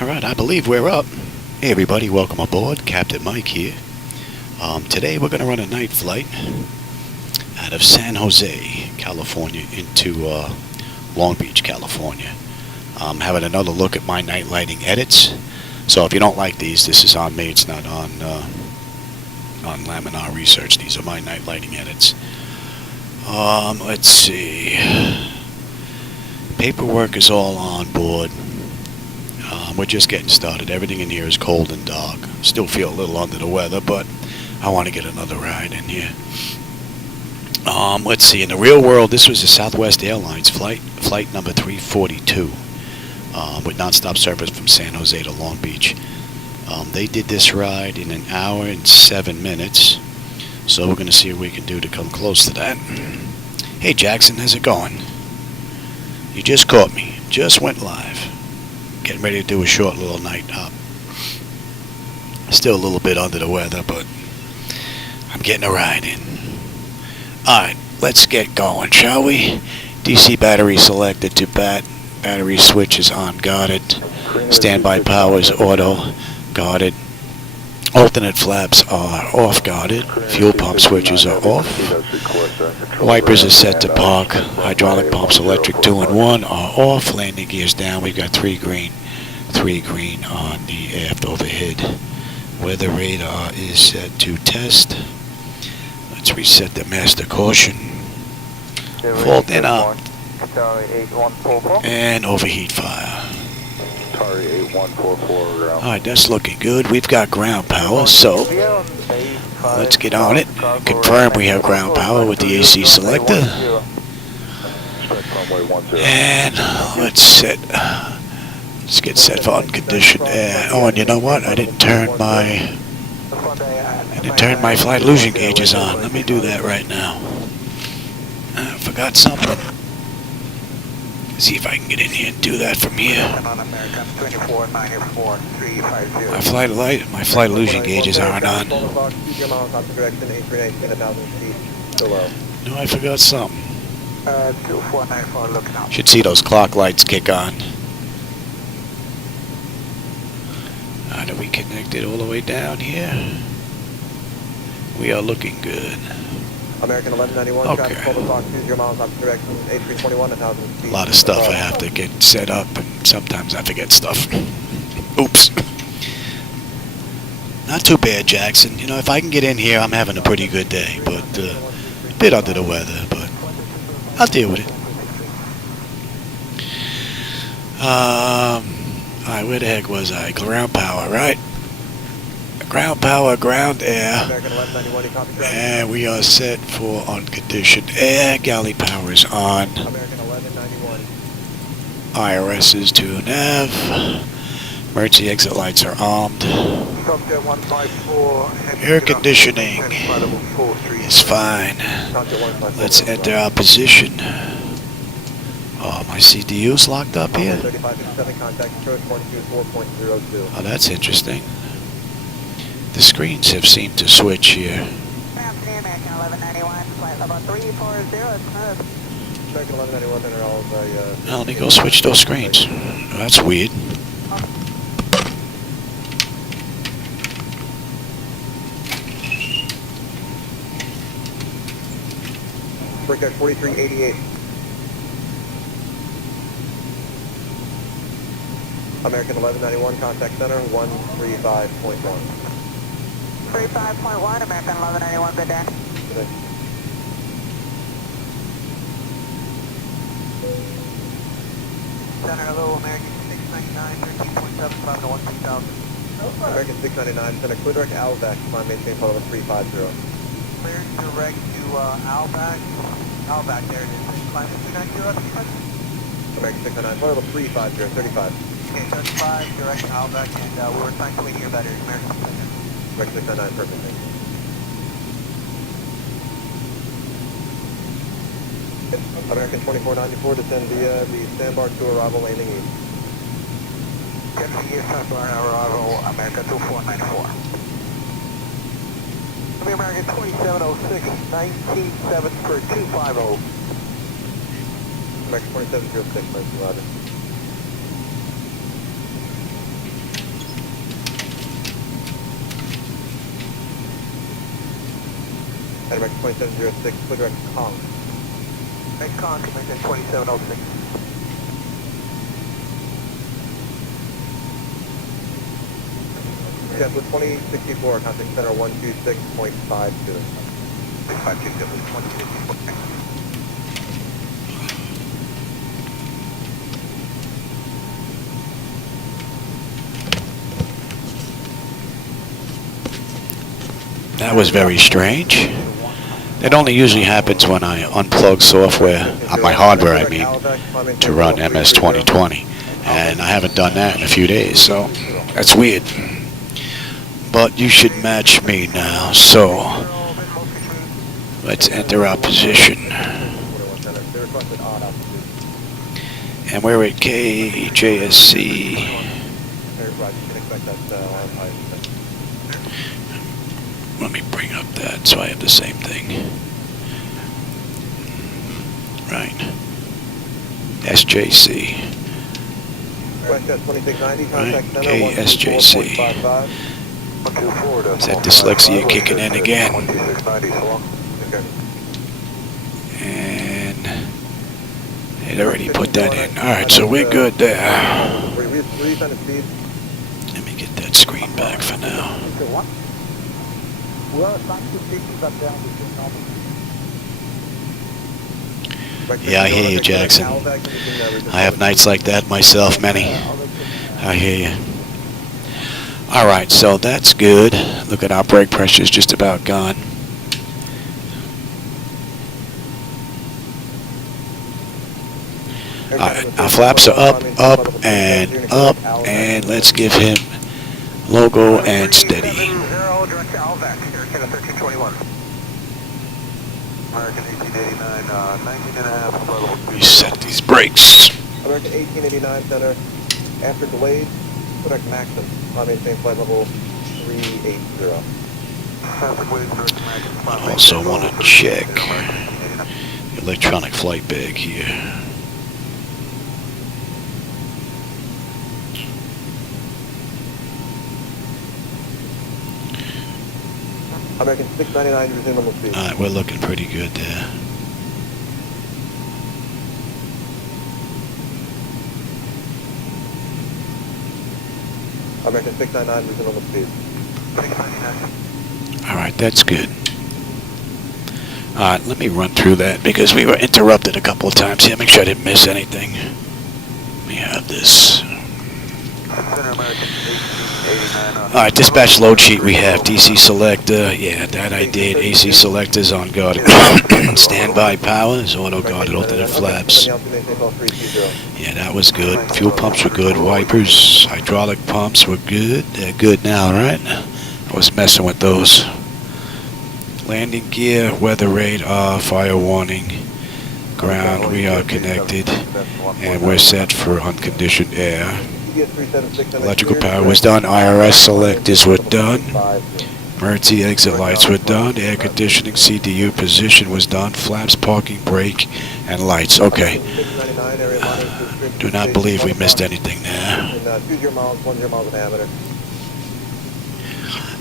Alright, I believe we're up. Hey everybody, welcome aboard. Captain Mike here. Today we're going to run a night flight out of San Jose, California into Long Beach, California. I'm having another look at my night lighting edits. So if you don't like these, this is on me. It's not on Laminar Research. These are my night lighting edits. Let's see. Paperwork is all on board. We're just getting started. Everything in here is cold and dark. Still feel a little under the weather, but I want to get another ride in here. Let's see. In the real world, this was a Southwest Airlines flight number 342, with nonstop service from San Jose to Long Beach. They did this ride in 1 hour and 7 minutes, so we're going to see what we can do to come close to that. Hey Jackson, how's it going? You just caught me. Just went live. Getting ready to do a short little night hop. Still a little bit under the weather, but I'm getting a ride in. Alright, let's get going, shall we? DC battery selected to bat. Battery switch is on guarded. Standby power is auto guarded. Alternate flaps are off guarded. Fuel pump switches are off. Wipers are set to park. Hydraulic pumps electric 2 and 1 are off. Landing gears down. We've got 3 green on the aft overhead. Weather radar is set to test. Let's reset the master caution. Fault in up. And overheat fire. Alright, that's looking good. We've got ground power, so let's get on it. Confirm we have ground power with the AC selector. And let's get set for unconditioned air. Oh, and you know what? I didn't turn my flight illusion gauges on. Let me do that right now. I forgot something. See if I can get in here and do that from here. My flight illusion gauges aren't on. No, I forgot something. Should see those clock lights kick on. Are we connected all the way down here? We are looking good. American 1191, okay. A lot of stuff I have to get set up, and sometimes I forget stuff. Oops. Not too bad, Jackson. You know, if I can get in here, I'm having a pretty good day, but a bit under the weather, but I'll deal with it. Alright, where the heck was I? Ground power, right? Ground power, ground air, and we are set for unconditioned air. Galley power is on. IRS is to nav. Emergency exit lights are armed. Air conditioning is fine. Let's enter our position. Oh, my CDU's locked up here? Oh, that's interesting. The screens have seemed to switch here. Now let me go switch those screens. Oh, that's weird. Breakout 4388. American 1191, contact center 135.1. 35.1, American 1191, good day. Center, hello, American 699, 13.75 to 13000. American 699, center, clear direct ALVAC, command maintain flight level 350. Clear direct to ALVAC, there it is, climb 290, American 699, flight level 350, 35. Okay, 35, direct to ALVAC, and we're trying to wait here better, American 699. American 699, perfect, thank you. American 2494, descend via the sandbar to arrival landing east. Yes, sandbar arrival, America 2494. The American 2706, 197 for 250. American 2706, nice, roger. And American 2706, clear direct Kong. Next con, American 2706. Yes, with 2064, contact center 126.52. 567, 2064. That was very strange. It only usually happens when I unplug software, on my hardware I mean, to run MS 2020. And I haven't done that in a few days, so that's weird. But you should match me now, so let's enter our position. And we're at KJSC. Let me bring up that so I have the same thing. Right. SJC. Right, KSJC. Is that dyslexia kicking in again? And it already put that in. Alright, so we're good there. Let me get that screen back for now. Yeah, I hear you, Jackson. I have nights like that myself, many. I hear you. Alright, so that's good. Look at our brake pressure is just about gone. Alright, our flaps are up, and let's give him logo and steady. Reset these brakes. American 1889 center. After delayed, correct maximum. Maintain flight level 380. I also want to check the electronic flight bag here. American 699, resume normal speed. Alright, we're looking pretty good there. American 699, resume normal speed. Alright, that's good. Alright, let me run through that because we were interrupted a couple of times here. Make sure I didn't miss anything. Let me have this. Alright, dispatch load sheet we have. DC selector, yeah, that I did. AC selectors on guarded. Standby power is auto guarded alternate flaps. Yeah, that was good. Fuel pumps were good. Wipers, hydraulic pumps were good. They're good now, right? I was messing with those. Landing gear, weather radar, fire warning, ground, we are connected, and we're set for unconditioned air. Electrical power was done, IRS selectors were done, emergency exit lights were done, air conditioning, CDU position was done, flaps, parking, brake, and lights. Okay. Do not believe we missed anything there.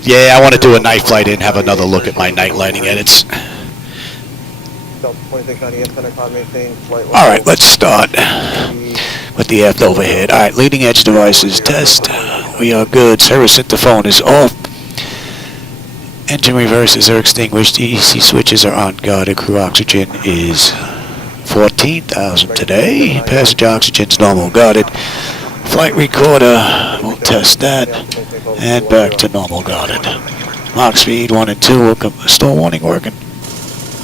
Yeah, I want to do a night flight and have another look at my night lighting edits. Alright, let's start with the aft overhead. Alright, leading edge devices test. We are good. Service interphone is off. Engine reverses are extinguished. EC switches are on guarded. Crew oxygen is 14,000 today. Passenger oxygen is normal guarded. Flight recorder, we'll test that. And back to normal guarded. Mach speed 1 and 2. Stall warning working?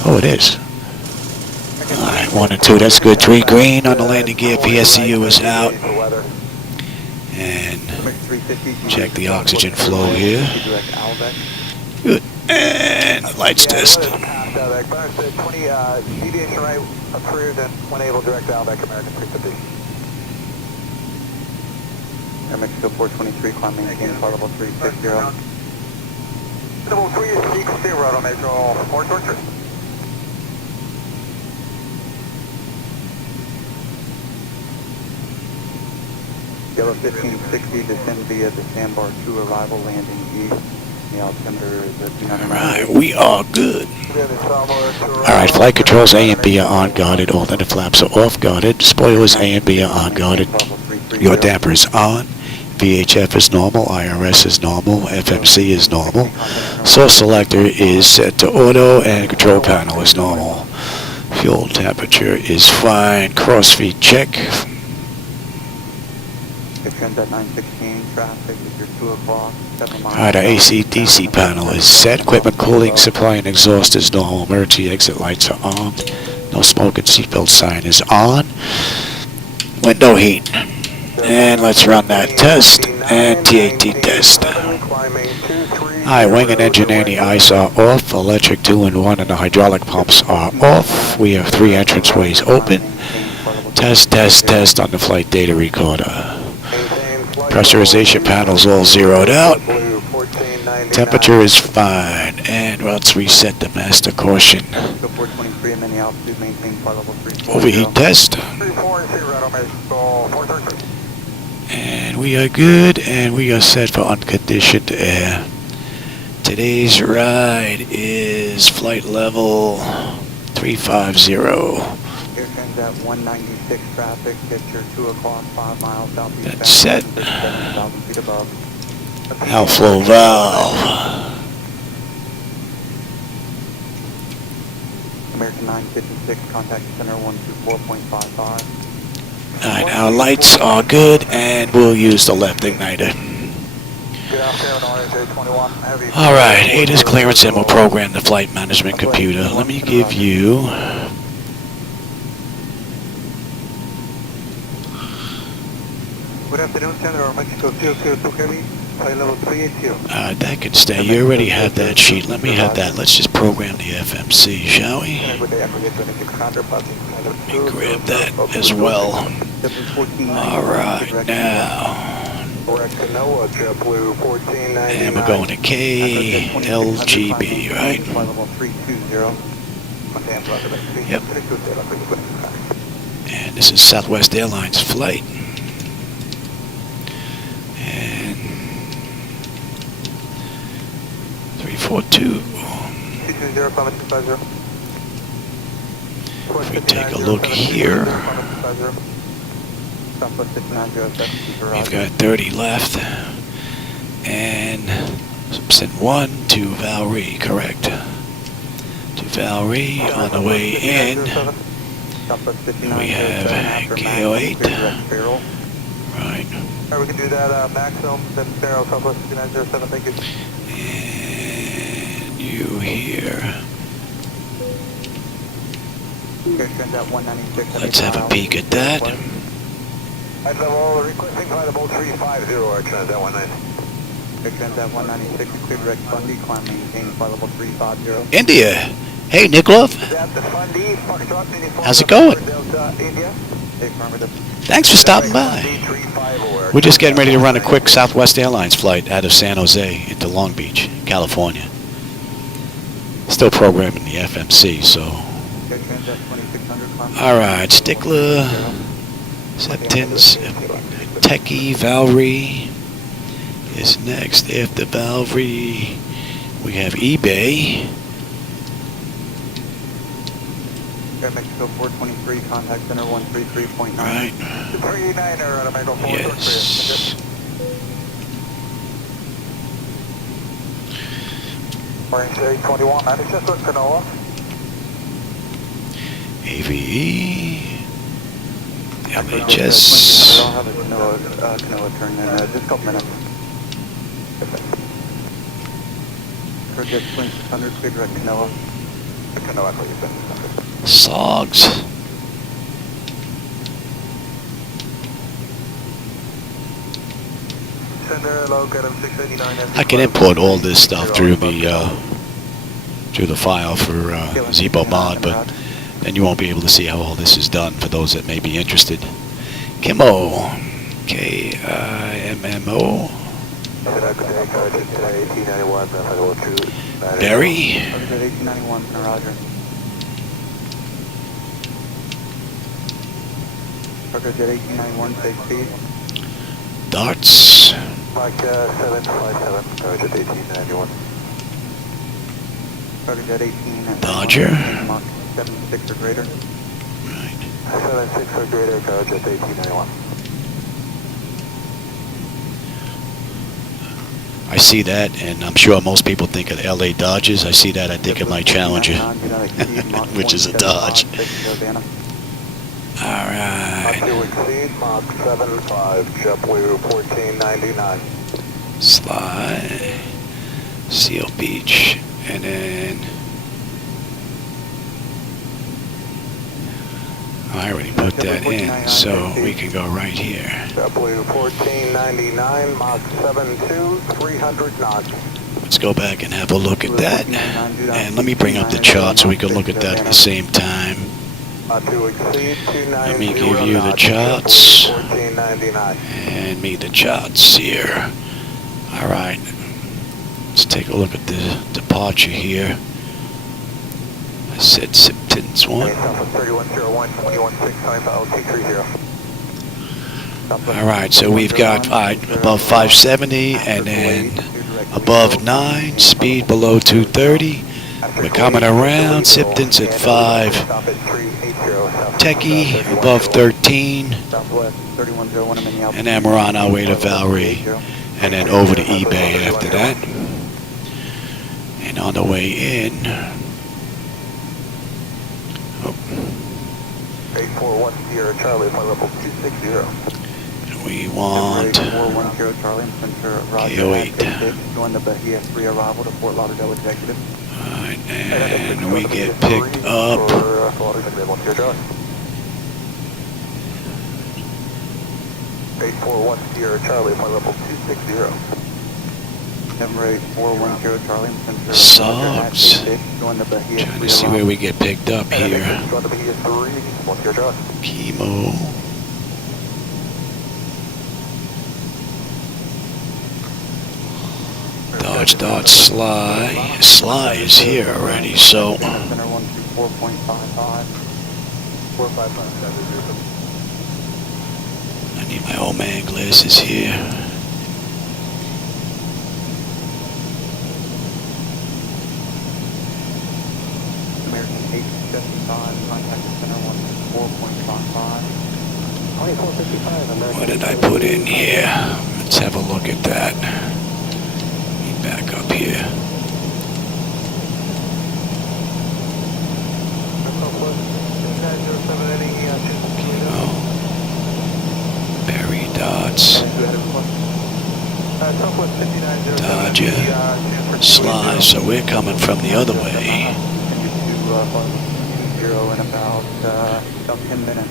Oh, it is. Alright, 1 and 2, that's good. 3 green on the landing gear. PSCU is out. And check the oxygen flow here. Good. And lights test. deviation right approved and when able direct Albeck American 350. Air Mexico 423, climb maintain flight level 360. Level 360, Metro 423. Yellow 1560, descend via the Sandbar 2 arrival landing east. The altimeter is at 299. Alright, we are good. Alright, flight controls A and B are on-guarded, alternate flaps are off-guarded, spoilers A and B are on-guarded, your damper is on, VHF is normal, IRS is normal, FMC is normal, source selector is set to auto, and control panel is normal. Fuel temperature is fine, crossfeed check. Picture's at 916, traffic is your 2 o'clock, 7 miles. Alright, our AC/DC panel is set, equipment cooling, supply and exhaust is normal, emergency exit lights are on, no smoke and seatbelt sign is on, window heat. And let's run that test, and TAT test. Alright, wing and engine anti-ice are off, electric 2 and 1 and the hydraulic pumps are off. We have 3 entranceways open. Test, test, test on the flight data recorder. Pressurization panels all zeroed out. Temperature is fine, and let's reset the master caution. Overheat test. And we are good, and we are set for unconditioned air. Today's ride is flight level 350. Here comes at 196 traffic, picture 2 o'clock, 5 miles southeast. That's set. 37,000 feet above. Outflow valve. American 956, contact center 124.55. Alright, our lights are good, and we'll use the left igniter. Alright, ADAS clearance, and we'll program the flight management computer. Let me give you... Good afternoon, Senator. Mexico 002 Heavy, flight level 380. that can stay. You already have that sheet. Let me have that. Let's just program the FMC, shall we? Let me grab that as well. Alright, now. And we're going to KLGB, right? Yep. And this is Southwest Airlines Flight. And 342. If we take a look here, we've got 30 left, and send 1 to Valry, correct? To Valry on the way in. We have KO8. Right. We can do that maximum, then Sparrow, Southwest 6907, thank you. And you here. Let's have a peek at that. Flight level, requesting flight level 350, or Transit 190. Transit 196, clear direct Fundy, climb maintain flight level 350. India. Hey, Nikolov. How's it going? Thanks for stopping by. We're just getting ready to run a quick Southwest Airlines flight out of San Jose into Long Beach, California. Still programming the FMC, so... Alright, Stickler, Septins, Techie, Valry is next. After Valry, we have eBay. Air Mexico 423, contact center 133.9. Right. 389er out of Mexico 423. Yes. Orange 821, 96 with Canoa. AVE, LHS, I'll have a Canoa turn in just a couple minutes. Project 2600, clear direct Canoa. Canoa, please. SOGS. Sender, located 689. I can import all this stuff through the file for Zibo Mod, but then you won't be able to see how all this is done for those that may be interested. Kimmo, K-I-M-M-O. Barry. 1891, Roger. Jet 1891, safe speed. darts. Mike 757, approach at 1891. Target at 18 at Dodger. Mach 76 or greater. Right. 76 or greater, approach at 1891. I see that, and I'm sure most people think of the LA Dodgers. I see that, I think of my Challenger, which is a Dodge. All right. To exceed Mach 75, JetBlue 1499. Slide. Seal Beach. And then... I already put that in, so we can go right here. JetBlue 1499, Mach 72, 300 knots. Let's go back and have a look at that. And let me bring up the chart so we can look at that at the same time. To exceed 290 Let me give you the charts. 1499. And me the charts here. All right. Let's take a look at the departure here. I said September's one. Southwest 3101, 216, All right, so we've got above 570 and then above 9, speed below 230. We're coming around, Sipton's at 5. Techie above 13. And then we're on our way to Valry. And then over to eBay after that. And on the way in... 841 Sierra Charlie, flight level 260. We want 410 Charlie, Center Roger. KO8. Join the Bahia 3 arrival to Fort Lauderdale Executive. Alright, and we get picked up. 841 Sierra Charlie, flight level 260. Emirates 410 Charlie, Center Sucks. Join the Bahia Trying 3 to see where we get picked up here. Chemo. Dodge dot Sly. Sly is here already, so Center 124.55. 455. I need my old man glasses here. American 875, contact the Center 124.55. What did I put in here? Let's have a look at that. Back up here. Barry Dodds. Dodger. Sly. So we're coming from the other way. In about 10 minutes.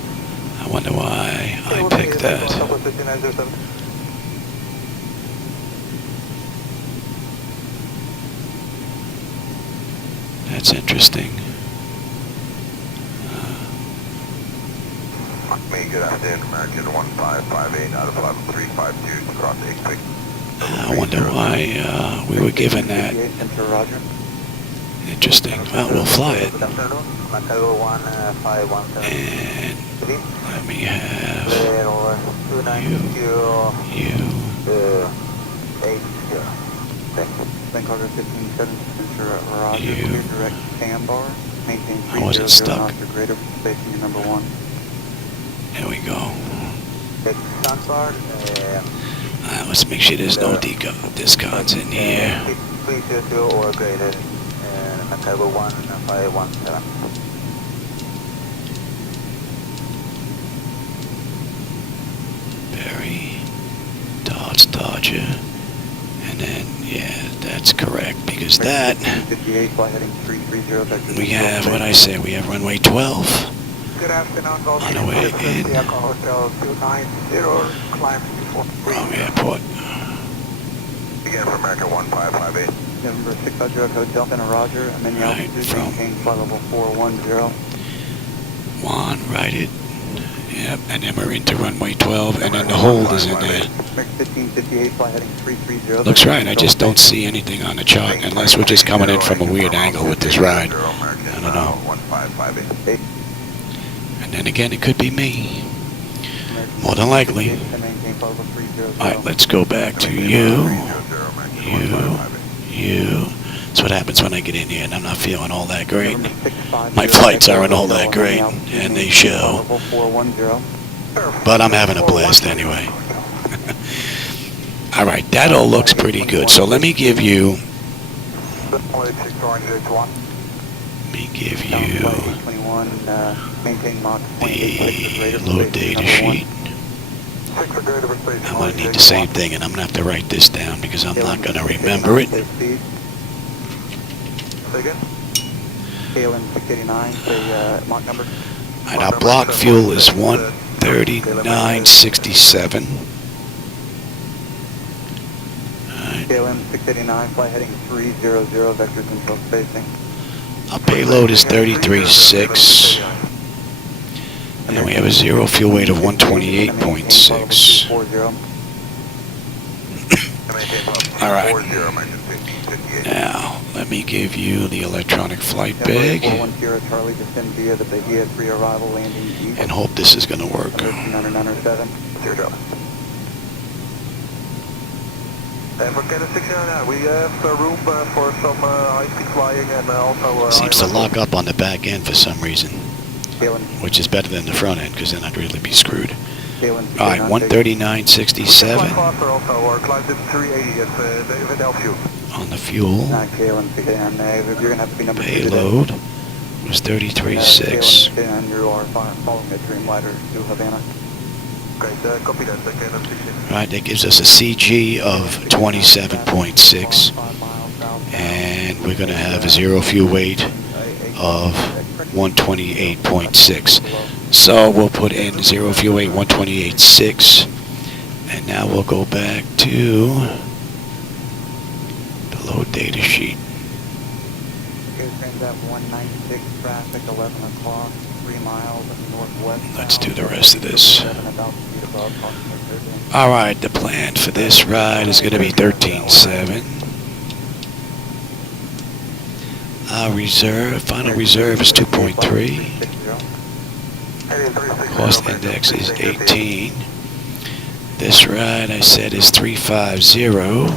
I wonder why I picked that. That's interesting. Good afternoon, American 1558 out of 352 across the X-Pick. I wonder why we were given that. Interesting. Well, we'll fly it. And let me have you. Bank Cargo 1570, Center Roger, You. clear direct sandbar, maintain I wasn't 300 stuck. knots or greater for station number 1. There we go. Sandbar, Let's make sure there's no discards in here. 300 or greater, Macau 1517. Barry, Dodds, Dodger, and then, yeah, that's correct, because that, 58, fly heading 330, vector we have, what I say, we have runway 12 Good afternoon, on the way in. Hotel 290, climb before Wrong airport. Again for American 1558. November 600 Hotel Center Roger, I'm in the Right, altitude, from- maintain flight level 410. Juan, right it. Yep, and then we're into runway 12, and then the hold is in there. American 1558, fly heading 330. Looks right, I just don't see anything on the chart, unless we're just coming in from a weird angle with this ride. I don't know. 1558. And then again, it could be me. More than likely. Maintain flight level 30, Alright, let's go back to you. That's what happens when I get in here and I'm not feeling all that great. My flights aren't all that great, and they show. But I'm having a blast anyway. Alright, that all looks pretty good. So let me give you... Let me give you the load data sheet. I'm going to need the same thing, and I'm going to have to write this down because I'm not going to remember it. And our block fuel is 139.67. KLM 689, flight heading 300, vector control spacing. Our payload is 33.6. And we have a zero fuel weight of 128.6. Alright. Now, let me give you the electronic flight bag. And hope this is going to work. For KLM 689, we have room for some high-speed flying and also... Seems to lock up on the back end for some reason, which is better than the front end, because then I'd really be screwed. Alright, 139.67 on the fuel. Payload was 33.6. Alright, that gives us a CG of 27.6, and we're going to have a zero fuel weight of 128.6. So we'll put in zero fuel weight 128.6, and now we'll go back to the load data sheet. Let's do the rest of this. Alright, the plan for this ride is going to be 13.7. Our reserve, final reserve is 2.3. Cost index is 18. This ride I said is 350.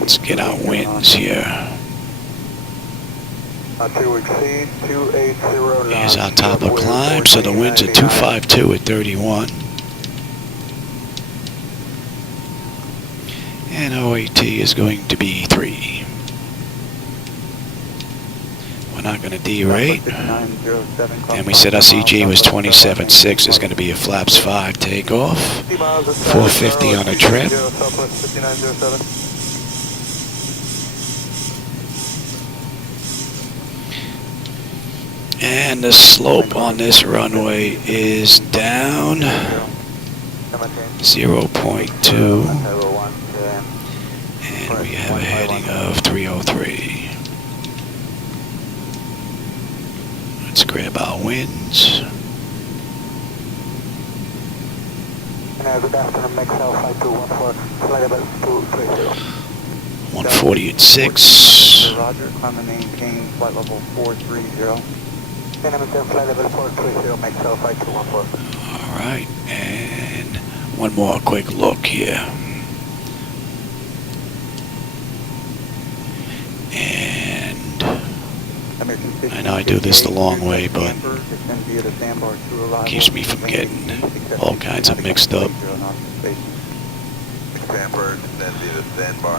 Let's get our winds here. Here's our top of climb, so the winds are 252 at 31. And OAT is going to be 3. We're not going to derate. And we said our CG was 27.6. Is going to be a flaps 5 takeoff. 450 on a trip. And the slope on this runway is down 0.2. And we have a heading of 303. Let's grab our winds. Good afternoon, Maxwell, flight 214, flight level 230. 140 at 6. Roger, climb and maintain flight level 430. Flight level 430, Maxwell, flight 214. Alright, and one more quick look here. And I know I do this the long way, but it keeps me from getting all kinds of mixed up.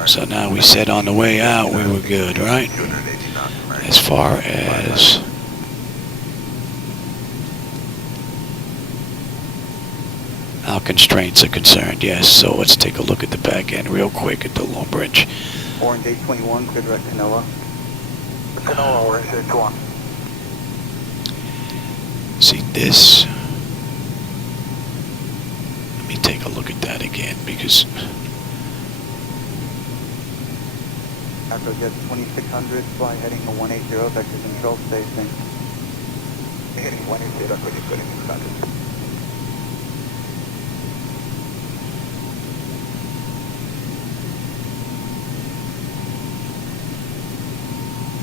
So now we said on the way out we were good, right? As far as our constraints are concerned, yes. So let's take a look at the back end real quick at the Long Bridge. Orange 821, clear direct Canoa. Canoa, Orange 821. See this? Let me take a look at that again, because After jet 2600, fly heading to 180, vector control station. Heading 180, could you put in 600?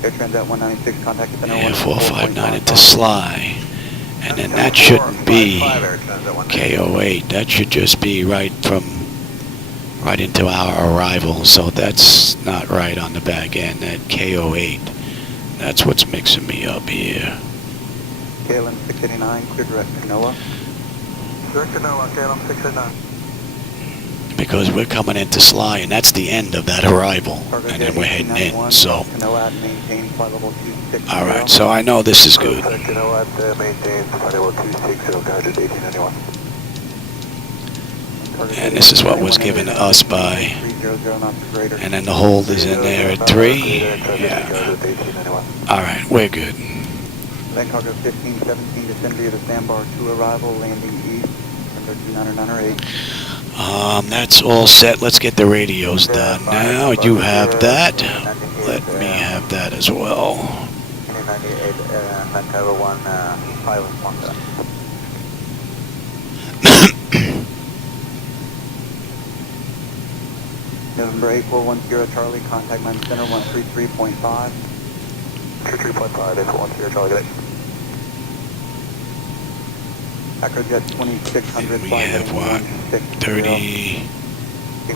Air Transat 196, contact the yeah, 459 at the Sly. And then that shouldn't be KO8. That should just be right into our arrival. So that's not right on the back end. That KO8. That's what's mixing me up here. KLM 689, clear direct to NOAA. Direct to NOAA, KLM 689. Because we're coming into Sly, and that's the end of that arrival. And then we're heading in, so. Alright, so I know this is good. And this is what was given to us by, and then the hold is in there at 3. Yeah. Alright, we're good. Land cargo 1517, descend via the sandbar 2 arrival, landing east, number 2998. That's all set. Let's get the radios done now. You have that. Let me have that as well. 1 November 8410 Charlie, contact Land Center 133.5. 33.5, 8410 Charlie, good day. Acrojet 2600, We have what? 30.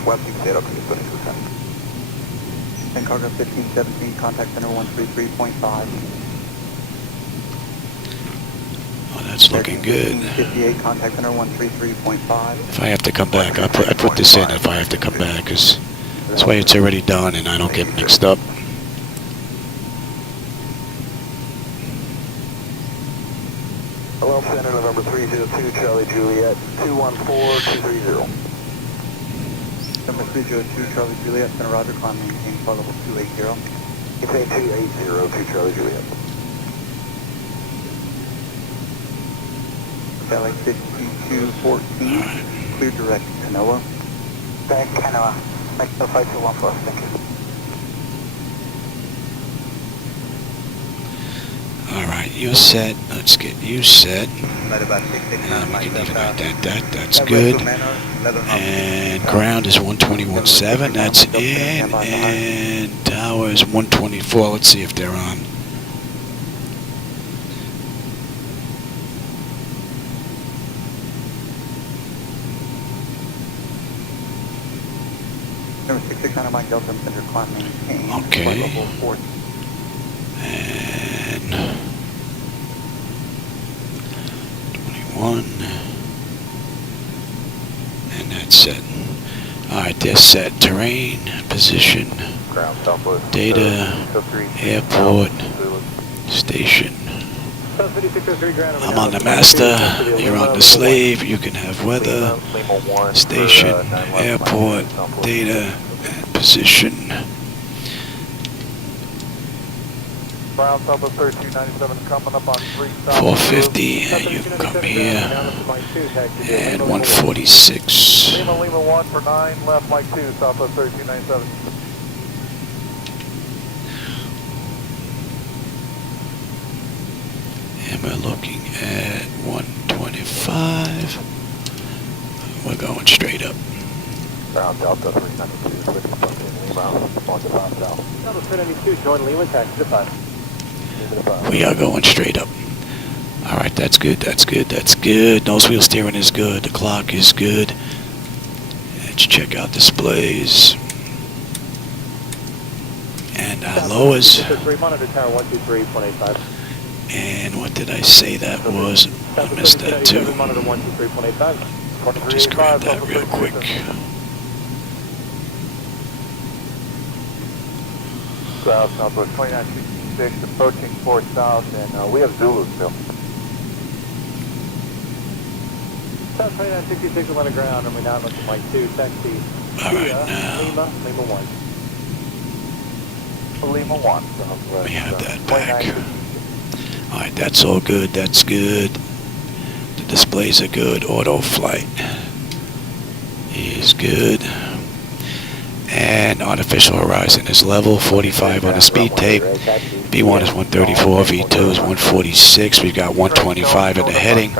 Web 60, Land cargo 1517, contact center 133.5. Oh, that's looking good. 58, contact center 133.5. If I have to come back, I put this in if I have to come back, because this way it's already done and I don't get mixed up. Hello, Center, November 302, Charlie Juliet, 214230. Number 302 Charlie Juliet, Center Roger, climb maintain flight level 280. Maintain 280 to Charlie Juliet. Valley 5214, clear direct to NOAA. Back Canoa, make the flight to 1 for us, thank you. Alright, you're set. Let's get you set. And we can even add that. That's good. And ground is 121.7. That's in. And tower is 124. Let's see if they're on. Number 669 Mike Delta, Center, climb maintain. Okay. Flight level 4. And 21. And that's set. Alright, they're set. Terrain, position, Ground Southwest. data, airport, station. I'm on the master, you're on the slave, you can have weather, station, airport, data, and position. Ground Southwest 1397 coming up on 3 450, and you can come here, and 146. Lima 1 for 9, left Mike 2, Southwest 1397. And we're looking at 125. We're going straight up. Ground Delta 392, switching from Lima, 1 to 5 south. Delta 392, join Lima, taxi to 5. We are going straight up. Alright, that's good, that's good, that's good. Nose wheel steering is good. The clock is good. Let's check out displays. And our lowers. Monitor tower 123.85. And what did I say that was? I missed that too. Monitor 123.85. Just grab that real quick. Ground Southwest 2966, approaching 4 south, and we have Zulu still. South 2966 on the ground, and we now looking like 2, taxi. Alright, now Lima 1. Lima 1, Southwest. we have that back. Alright, that's all good, that's good. The displays are good. Auto flight is good. And artificial horizon is level. 45 on the speed tape. V1 is 134, V2 is 146. We've got 125 in the heading.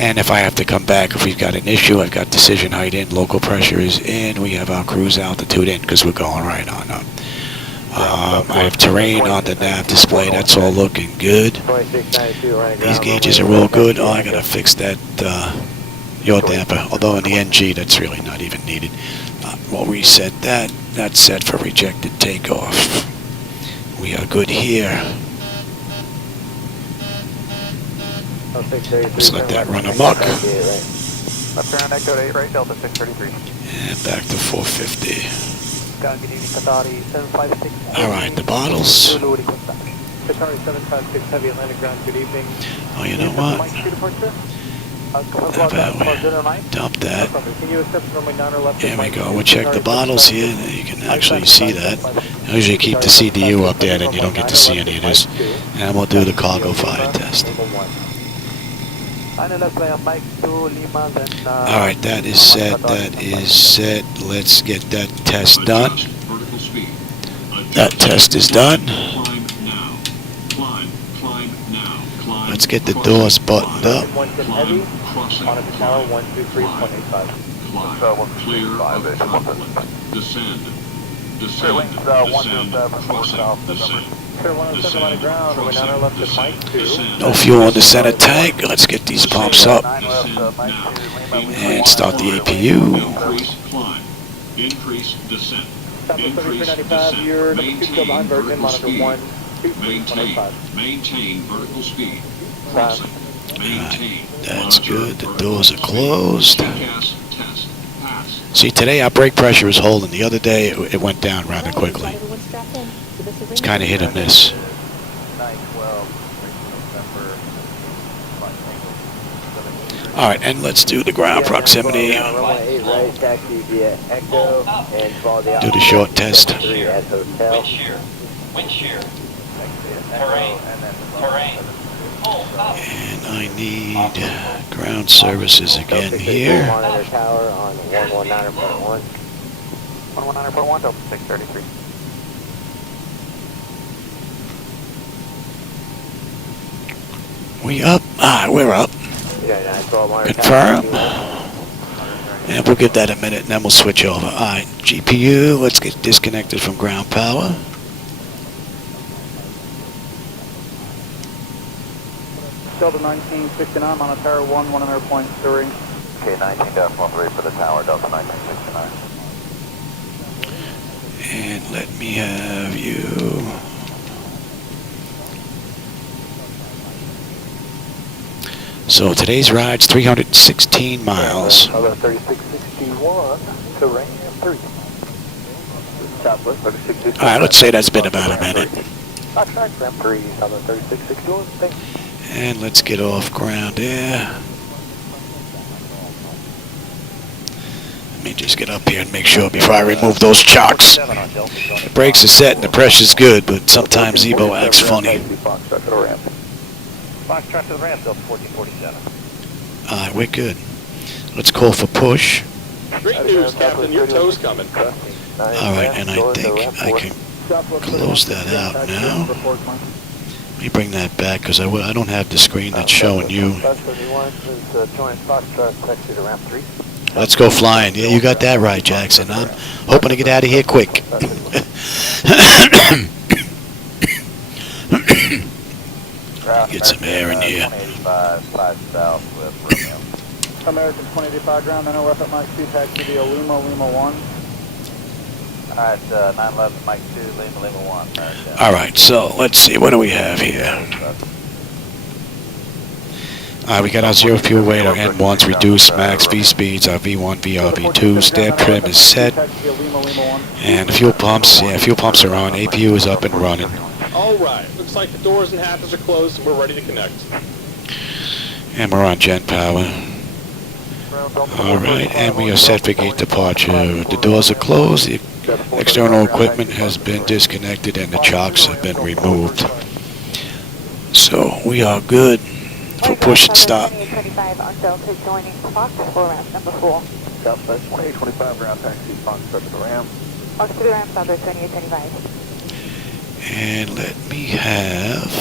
And if I have to come back, if we've got an issue, I've got decision height in, local pressure is in. We have our cruise altitude in because we're going right on up. I have terrain on the nav display. That's all looking good. 2692, landing These ground gauges are runway all good. 18. Oh, I gotta fix that yaw damper. Although in the NG, that's really not even needed. We'll reset that. That's set for rejected takeoff. We are good here. Let's let that run amok. Left turn on Echo 8, right, Delta 633. And back to 450. Good evening, Qatari 756. Alright, the bottles. Qatari 756, heavy Atlantic ground, good evening. Oh, you know what? Mike 2 departure. How about we dump that? Can you accept runway 9 or left? There we go. We'll check the bottles here. You can actually see that. I usually keep the CDU up there, then you don't get to see any of this. And we'll do the cargo fire test. Alright, that is set. That is set. Let's get that test done. That test is done. Let's get the doors buttoned up. Descend. Descend. No fuel in the center tank. Let's get these pumps up. And start the APU. Increase descent. Increase descent. Maintain vertical speed. Maintain vertical speed. Crossing. Maintain. That's good. The doors are closed. Gas test. Pass. See, today our brake pressure is holding. The other day it went down rather quickly. It's kind of hit and miss. Alright, and let's do the ground proximity. Do the short test. Wind shear. Terrain. Terrain. And I need ground services again here. Monitor tower on 119.1. 119.1, Delta 633. We up? We're up. Confirm. And we'll give that a minute and then we'll switch over. Alright, GPU, let's get disconnected from ground power. Delta 1969, on a tower 100.3. Okay, 19.3 for the tower, Delta 1969. And let me have you. So today's ride's 316 miles. Hello, 3661, terrain 3. Southwest 3661. Alright, let's say that's been about a minute. Track ramp 3, hello, 3661, thanks. And let's get off ground there. Let me just get up here and make sure before I remove those chocks. The brakes are set and the pressure's good, but sometimes Zibo acts funny. Foxtrot to the ramp, Delta 1447. Alright, we're good. Let's call for push. Great news, Captain. Your tow's coming. Alright, and I think I can close that out now. Let me bring that back because I don't have the screen that's showing you. Let's go flying. Yeah, you got that right, Jackson. I'm hoping to get out of here quick. Get some air in here. American 2085 ground, then left at Mike 2, taxi to Lima, Lima 1. Alright, 911, Mike 2, Lima, Lima 1. Alright, so let's see. What do we have here? We got our zero fuel weight, our N1's reduced, max V speeds, our V1, VRV2, stab trim is set, and the fuel pumps, fuel pumps are on, APU is up and running. Alright, looks like the doors and hatches are closed and we're ready to connect. And we're on jet power. Alright, and we are set for gate departure. The doors are closed, the external equipment has been disconnected and the chocks have been removed. So we are good for push and stop. 25 on Delta joining Fox for ramp number 4. Southwest 2825 ground taxi, Foxtrot to the ramp. Fox to the ramp, Southwest 2825. And let me have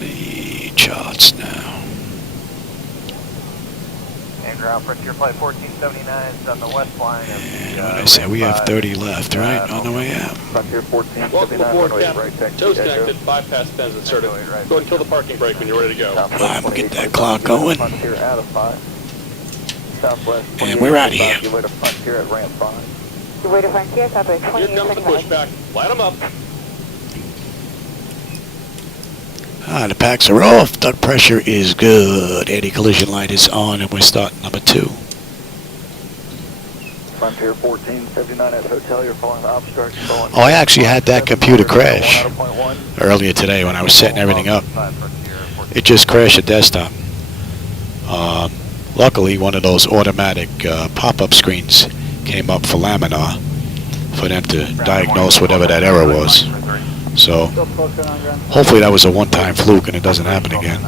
the charts now. ground. Frontier Flight 1479 is on the west line. And what I say, we have 30 left, right, on the way out. Frontier Welcome 1479, aboard, runway Captain. right taxi, Toes echo. connected, bypass pens inserted. Go ahead and kill the parking brake when you're ready to go. Alright, we'll get that clock going. Frontier out of 5. Southwest. And we're out of here. You wait a Frontier at ramp 5. You wait a Frontier, Southwest Here comes the 2825. pushback. Light them up. The packs are off. Duct pressure is good. Anti-collision light is on, and we're starting number 2. Frontier 1479 at hotel, you're following obstruct. Oh, I actually had that computer crash earlier today when I was setting everything up. It just crashed the desktop. Luckily, one of those automatic pop-up screens came up for Laminar for them to diagnose whatever that error was. So, hopefully that was a one-time fluke and it doesn't happen again.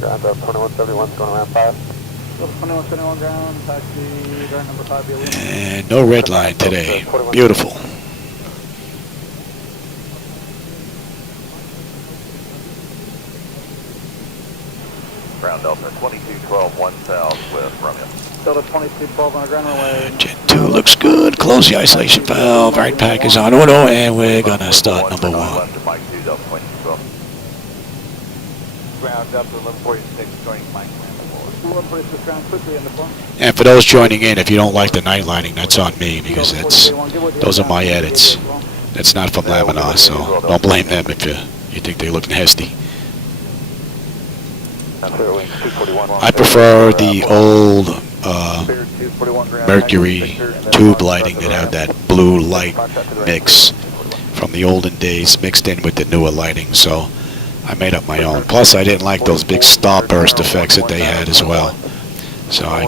Ground up 2171 going around 5. 2171 ground, taxi, ground number 5. And no red line today. Beautiful. Ground Delta 2212 1 south with Romeo. Delta 2212 on the ground runway. Jet 2 looks good. Close the isolation valve. Right pack is on auto, and we're gonna start number 1. Ground up to 1146 joining Mike. 1146 ground quickly in the front. And for those joining in, if you don't like the night lighting, that's on me because those are my edits. That's not from Laminar, so don't blame them if you think they look nasty. I prefer the old Mercury tube lighting that have that blue light mix from the olden days mixed in with the newer lighting, so I made up my own. Plus, I didn't like those big starburst effects that they had as well. So I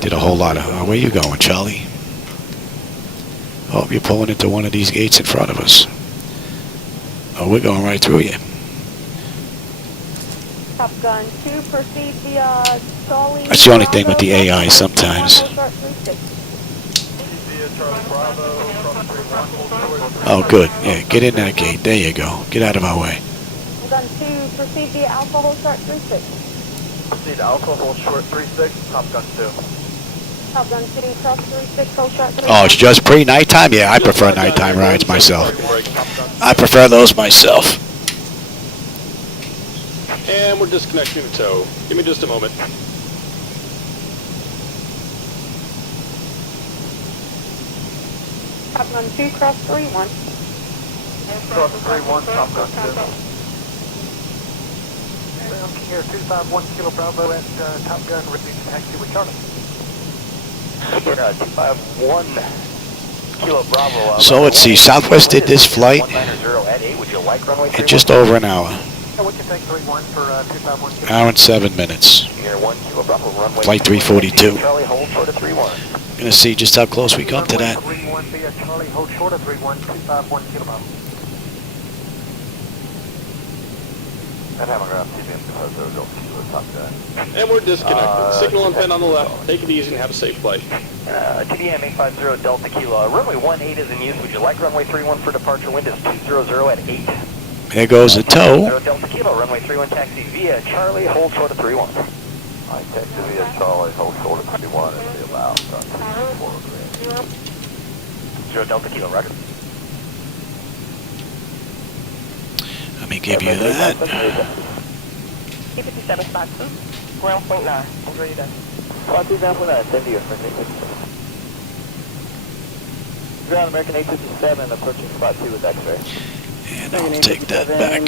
did a whole lot of... where you going, Charlie? Oh, you're pulling into one of these gates in front of us. Oh, we're going right through you. Top Gun 2, proceed via Charlie. That's the only thing with the AI sometimes. Oh, good. Yeah, get in that gate. There you go. Get out of our way. Gun 2, proceed via Alpha Hold Start 36. Proceed Alpha hold short 36, Top Gun 2. Top Gun 2, cross 36, Hold Start 36. Oh, it's just pre-nighttime? Yeah, I prefer nighttime rides myself. I prefer those myself. And we're disconnecting the tow. Give me just a moment. Top Gun 2, cross 31. Cross 31, Top Gun 2. Here, 251 Kilo Bravo at Top Gun, repeat taxi with Charlie. 251 Kilo Bravo. So let's see, Southwest did this flight in just over an hour. We can take 31 for 251 Kilo. Hour and 7 minutes. Here, 1 Kilo Bravo, runway Flight 342. Charlie, hold short of 31. Gonna see just how close we come to that. 31 via Charlie, hold short of 31, 251 Kilo Bravo. And have a ground CBM because they're going to the Top Gun. And we're disconnected. Signal and pen on the left. Take it easy and have a safe flight. TDM 850 Delta Kilo. Runway 18 is in use. Would you like runway 31 for departure? Wind is 200 at 8. There goes the tow. Delta Kilo, runway 31 taxi via Charlie, hold short of 31. I taxi via Charlie, hold short of 31 and be allowed. 0 Delta Kilo, record. Let me give you that. T57 spot 2. Ground point 9. I'm ready to. Spot 2 down for that. Send to your friendly. Ground American 857 approaching spot 2 with X-ray. And I'll take that back.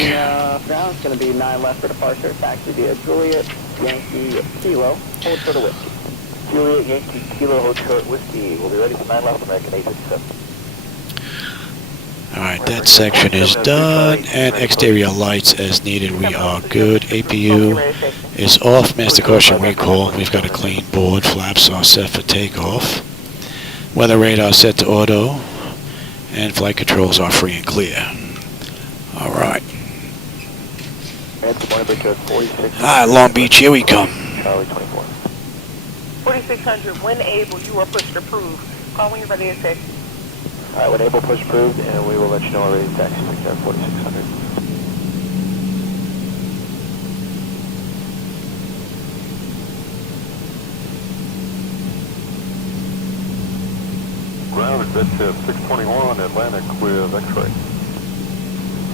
Ground's going to be 9 left for departure. Taxi via Juliet, Yankee, Kilo. Hold short of whiskey. Juliet, Yankee, Kilo, hold short whiskey. We'll be ready for 9 left, American 857. Alright, that section is done. And exterior lights as needed. We are good. APU is off. Master caution recall. We've got a clean board. Flaps are set for takeoff. Weather radar set to auto. And flight controls are free and clear. Alright. Alright, Long Beach, here we come. Charlie 24. 4600, when able, you are pushed approved. Call when you're ready to take. Alright, when able, push approved, and we will let you know our rated taxi at 4600. Ground is at 621 Atlantic with X-ray.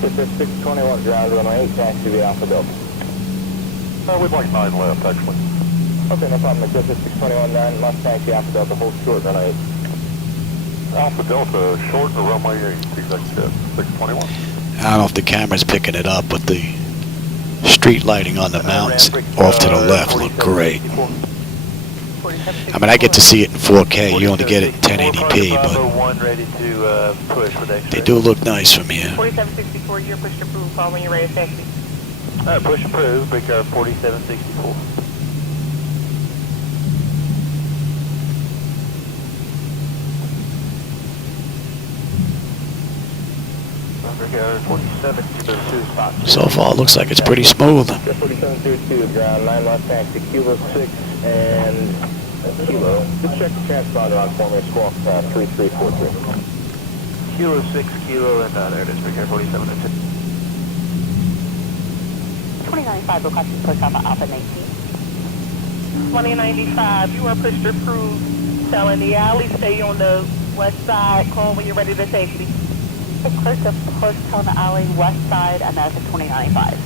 It's at 621 ground, runway 8, taxi via Alpha Delta. We'd like 9 left, actually. Okay, no problem. It's at 621 9, must taxi Alpha Delta, hold short, runway 8. Alpha Delta, short to runway 8, executive 621. I don't know if the camera's picking it up, but the street lighting on the mountains off to the left look great. I mean, I get to see it in 4K. You only get it in 1080p, but they do look nice from here. 4764, you're pushed approved. Call when you're ready to taxi. Push approved, big car 4764. So far, it looks like it's pretty smooth. 4702, ground 9 left taxi, Kilo 6 and Kilo. Just check the transponder on for me, squawk 3343. Kilo 6, Kilo, and there it is, big car 4702. 2095, requesting push off of Alpha 19. 2095, you are pushed approved. Telling the alley, stay on the west side. Call when you're ready to taxi. It's clear to push on the alley, west side, American 2095.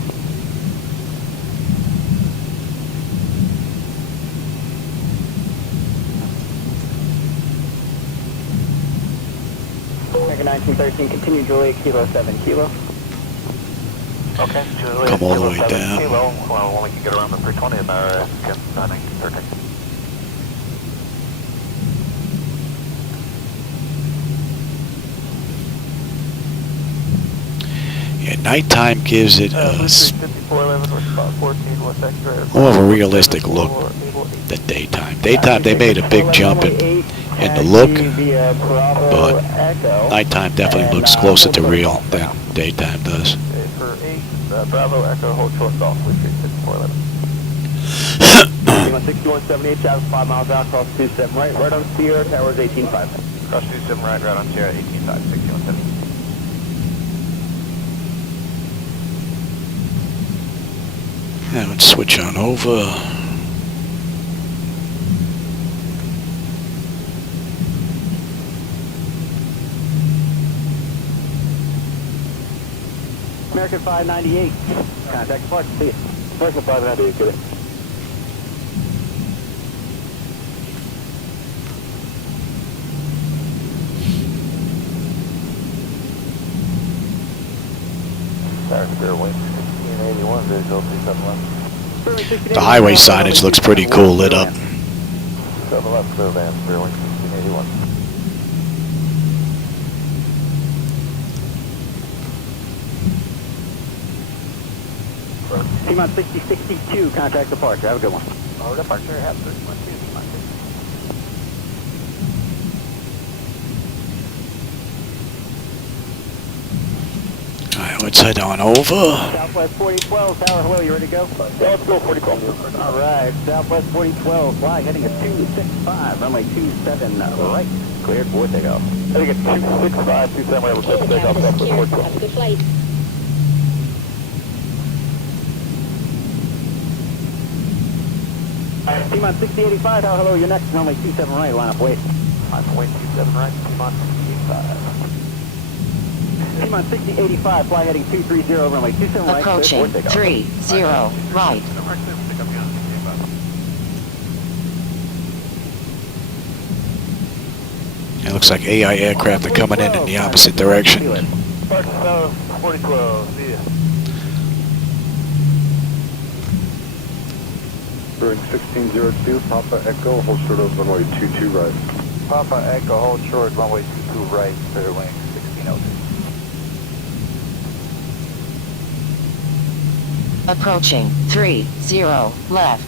American 1913, continue Juliet, Kilo 7, Kilo. Okay, Juliet, Come all the way Kilo 7, down. Kilo. Well, when we can get around the 320 in there, 1913. Yeah, nighttime gives it a 5411, response 14, what's extra? more of a realistic look than daytime. Daytime, they made a big jump in the look, but nighttime definitely looks closer to real than daytime does. For 8, Bravo, Echo, hold short off, with 5411. 6178, travel 5 miles out, cross 27 right, right on Sierra, towers 18.5. Cross 27 right, right on Sierra, 18.5, 6178. Yeah, let's switch on over. American 598, contact Clark, see you. American 598, get it. Sorry, clear wing 1681, visual 37 left. The highway signage looks pretty cool lit up. 7 left, clear van, clear wing 1681. T-Mod 6062, contact departure. Have a good one. Our departure, have 31 2, T-Mod 60. Alright, let's head on over. Southwest 4012, Tower, hello, you ready to go? Yeah, let's go 4012. All right, Southwest 4012, fly heading at 265, runway 27 right, cleared for takeoff. I think it's 265, 27 right, request takeoff, Southwest 4012. Have a good flight. T-Mod 6085, Tower, hello, you're next, runway 27 right, line up, wait. I'm wait 27 right, T-Mod 65. T-Mod 6085, fly heading 230, runway 27 right, Approaching cleared for takeoff. 30 right. It looks like AI aircraft are coming in the opposite direction. Park 4012, see ya. Bearing 1602, Papa Echo, hold short of runway 22 right. Papa Echo, hold short, runway 22 right, clear wing 1602. Approaching 30 left.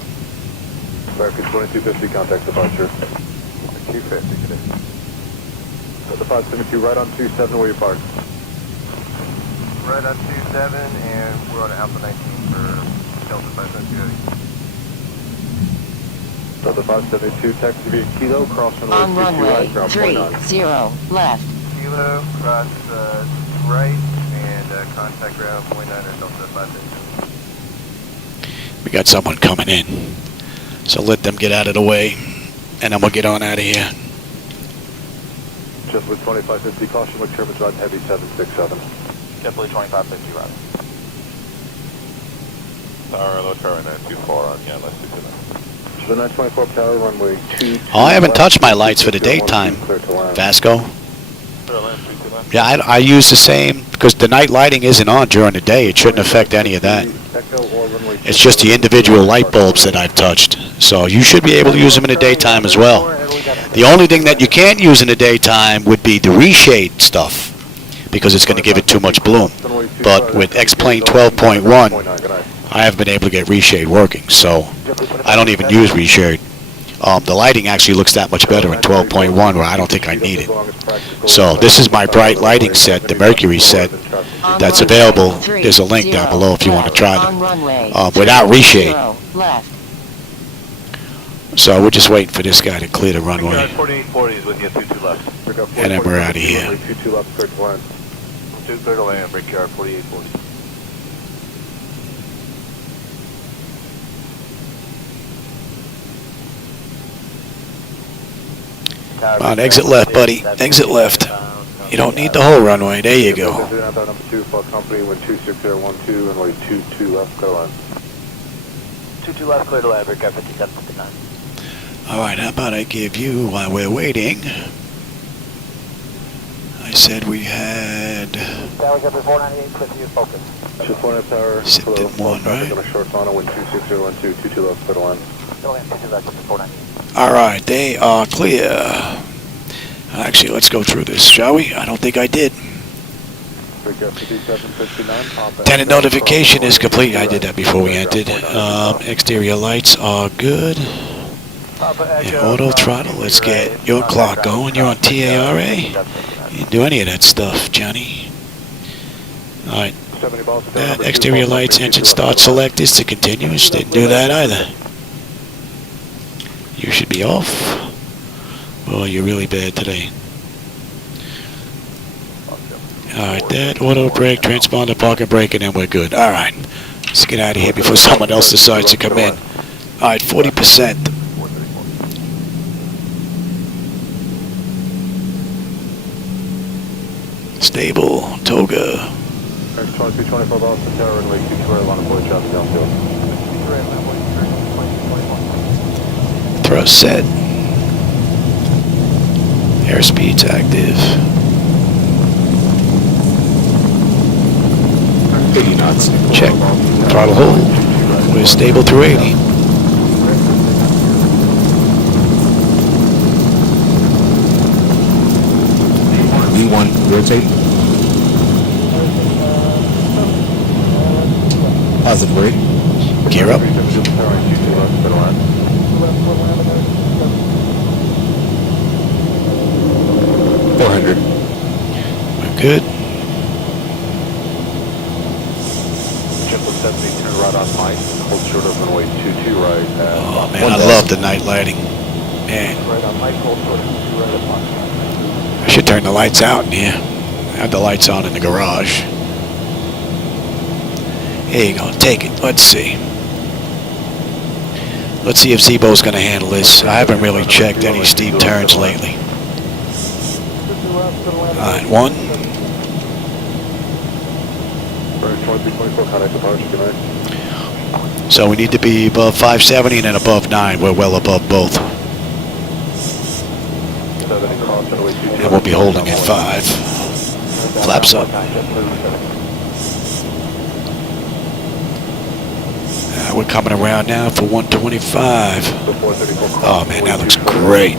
American 2250, contact departure. 250, good day. Delta 572, right on 27, where you parked. Right on 27, and we're on Alpha 19 for Delta 572. Delta 572, taxi via Kilo, crossing On runway 22 runway right, ground 30 point 9. left. Kilo, cross right, and contact ground 0.9 Delta 5. We got someone coming in. So let them get out of the way, and then we'll get on out of here. Just with 2550, caution with Sherman's on heavy 767. Definitely 2550 route. Tower, low tower, and too far on, yeah, let's do that. The 924 tower, runway 2. Oh, I haven't touched my lights for the daytime, Vasco. Yeah, I use the same, because the night lighting isn't on during the day. It shouldn't affect any of that. It's just the individual light bulbs that I've touched. So you should be able to use them in the daytime as well. The only thing that you can't use in the daytime would be the reshade stuff, because it's going to give it too much bloom. But with X-Plane 12.1, I haven't been able to get reshade working, so I don't even use reshade. The lighting actually looks that much better in 12.1, where I don't think I need it. So this is my bright lighting set, the Mercury set, that's available. There's a link down below if you want to try them, without reshade. So we're just waiting for this guy to clear the runway, 4840 is with you, 22 left. and then we're out of here. 22 left, clear to land. 2 clear to land, Brickyard 4840. On exit left, buddy. Exit left. You don't need the whole runway. There you go. Number 2, Flight Company, wind 26012, and wait 22 left, clear to land. 22 left, clear to land, Brickyard 5759. All right, how about I give you, while we're waiting, I said we had Tower, 498, quick view focus. Shift 1 at tower, Sit hello, in one, right? on a short funnel, wind 26012, 22 left, clear to land. Clear to land, 22 left, 498. All right, they are clear. Actually, let's go through this, shall we? I don't think I did. Tenant notification is complete. I did that before we entered. Exterior lights are good. And auto throttle, let's get your clock going. You're on TARA. You didn't do any of that stuff, Johnny. All right. That exterior lights, engine start select is to continuous. Didn't do that either. You should be off. Well, you're really bad today. Alright, that auto brake, transponder, parking brake, and then we're good. Alright, let's get out of here before someone else decides to come in. Alright, 40%. Stable, Toga. 2225 Austin Tower, runway 22 right, line of board traffic downfield. Thrust set. Airspeed's active. 80 knots. Check. Throttle hold. We're stable through 80. V1, rotate. Positive rate. Gear up. 400. We're good. Jet 70, turn right on Mike, hold short of runway 22 right. Oh man, I love the night lighting. Man, Right on Mike, hold short of 22 right at Mike. I should turn the lights out in here. I have the lights on in the garage. Here you go, take it. Let's see. Let's see if Zibo's going to handle this. I haven't really checked any steep turns lately. Alright, 1. 2324, contact departure, good night. So we need to be above 570 and then above 9. We're well above both. 70, cross runway 22. And we'll be holding at 5. Flaps up. We're coming around now for 125. Oh man, that looks great.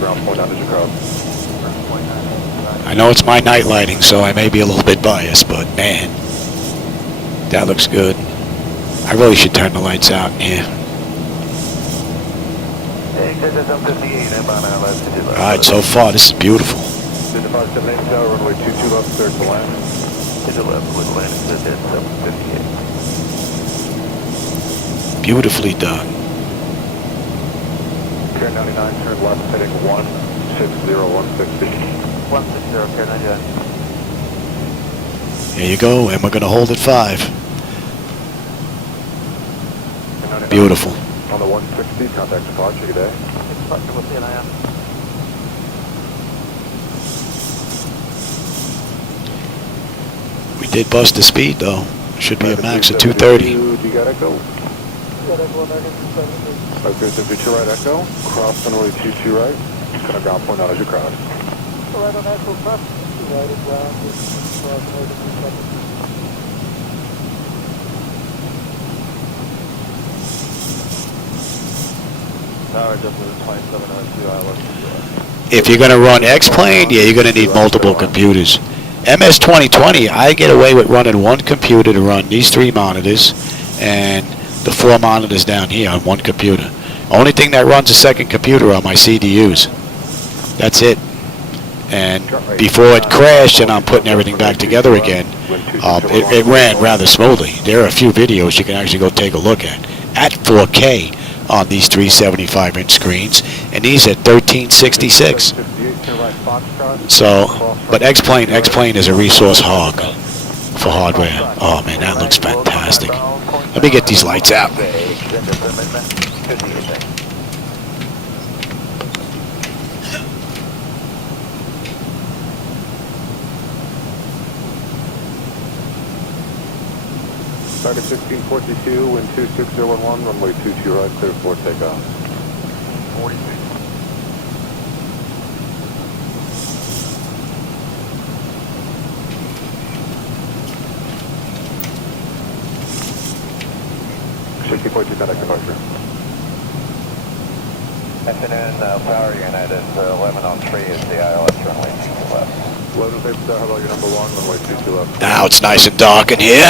I know it's my night lighting, so I may be a little bit biased, but man, that looks good. I really should turn the lights out in here. Alright, so far this is beautiful. Beautifully done. Pier 99, turn left, heading 160, 160. 160, Pier 99. There you go, and we're going to hold at 5. Beautiful. On the 160, contact departure, good day. We did bust the speed though. Should be a max of 230. You got echo? Okay, so 2 right echo, cross runway 22 right, kind of ground point out as you cross. Right on echo, cross 2 right as well. If you're going to run X-plane, yeah, you're going to need multiple computers. MS-2020, I get away with running one computer to run these 3 monitors and the 4 monitors down here on one computer. Only thing that runs a second computer are my CDUs. That's it. And before it crashed and I'm putting everything back together again, it ran rather smoothly. There are a few videos you can actually go take a look at 4K on these 375-inch screens, and these at 1366. So, but X-plane is a resource hog for hardware. Oh man, that looks fantastic. Let me get these lights out. Target 1642, wind 26011, runway 22 right, clear for takeoff. 40 feet. Contact departure. Afternoon, Power United, 1103 is the ILS runway 22 left. 11 how about your number 1, runway 22 left. Now it's nice and dark in here.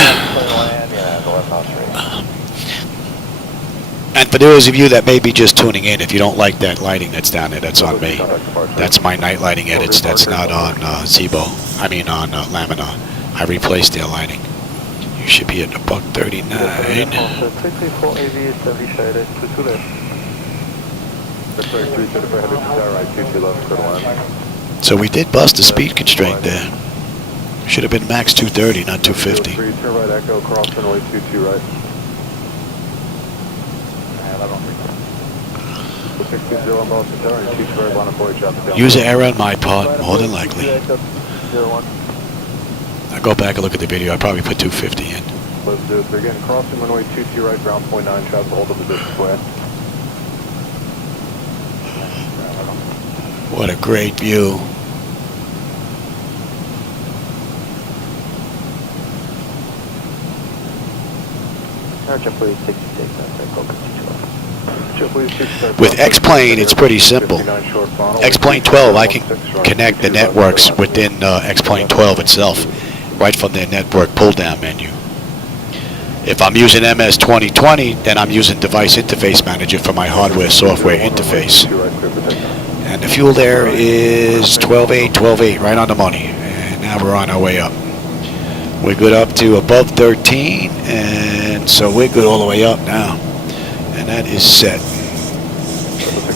And for those of you that may be just tuning in, if you don't like that lighting that's down there, that's on me. That's my night lighting edits. That's not on Zibo. I mean on Laminar. I replaced their lighting. You should be at a buck 39. So we did bust the speed constraint there. Should have been max 230, not 250. Turn right echo, cross runway 22 right. User error on my part, more than likely. I go back and look at the video, I probably put 250 in. Let's do it again. Crossing runway 22 right, ground point 9, try to hold up the distance square. What a great view. With X-plane, it's pretty simple. X-plane 12, I can connect the networks within X-plane 12 itself, right from their network pull-down menu. If I'm using MS-2020, then I'm using Device Interface Manager for my hardware-software interface. And the fuel there is 12.8, 12.8, right on the money. And now we're on our way up. We're good up to above 13, and so we're good all the way up now. And that is set.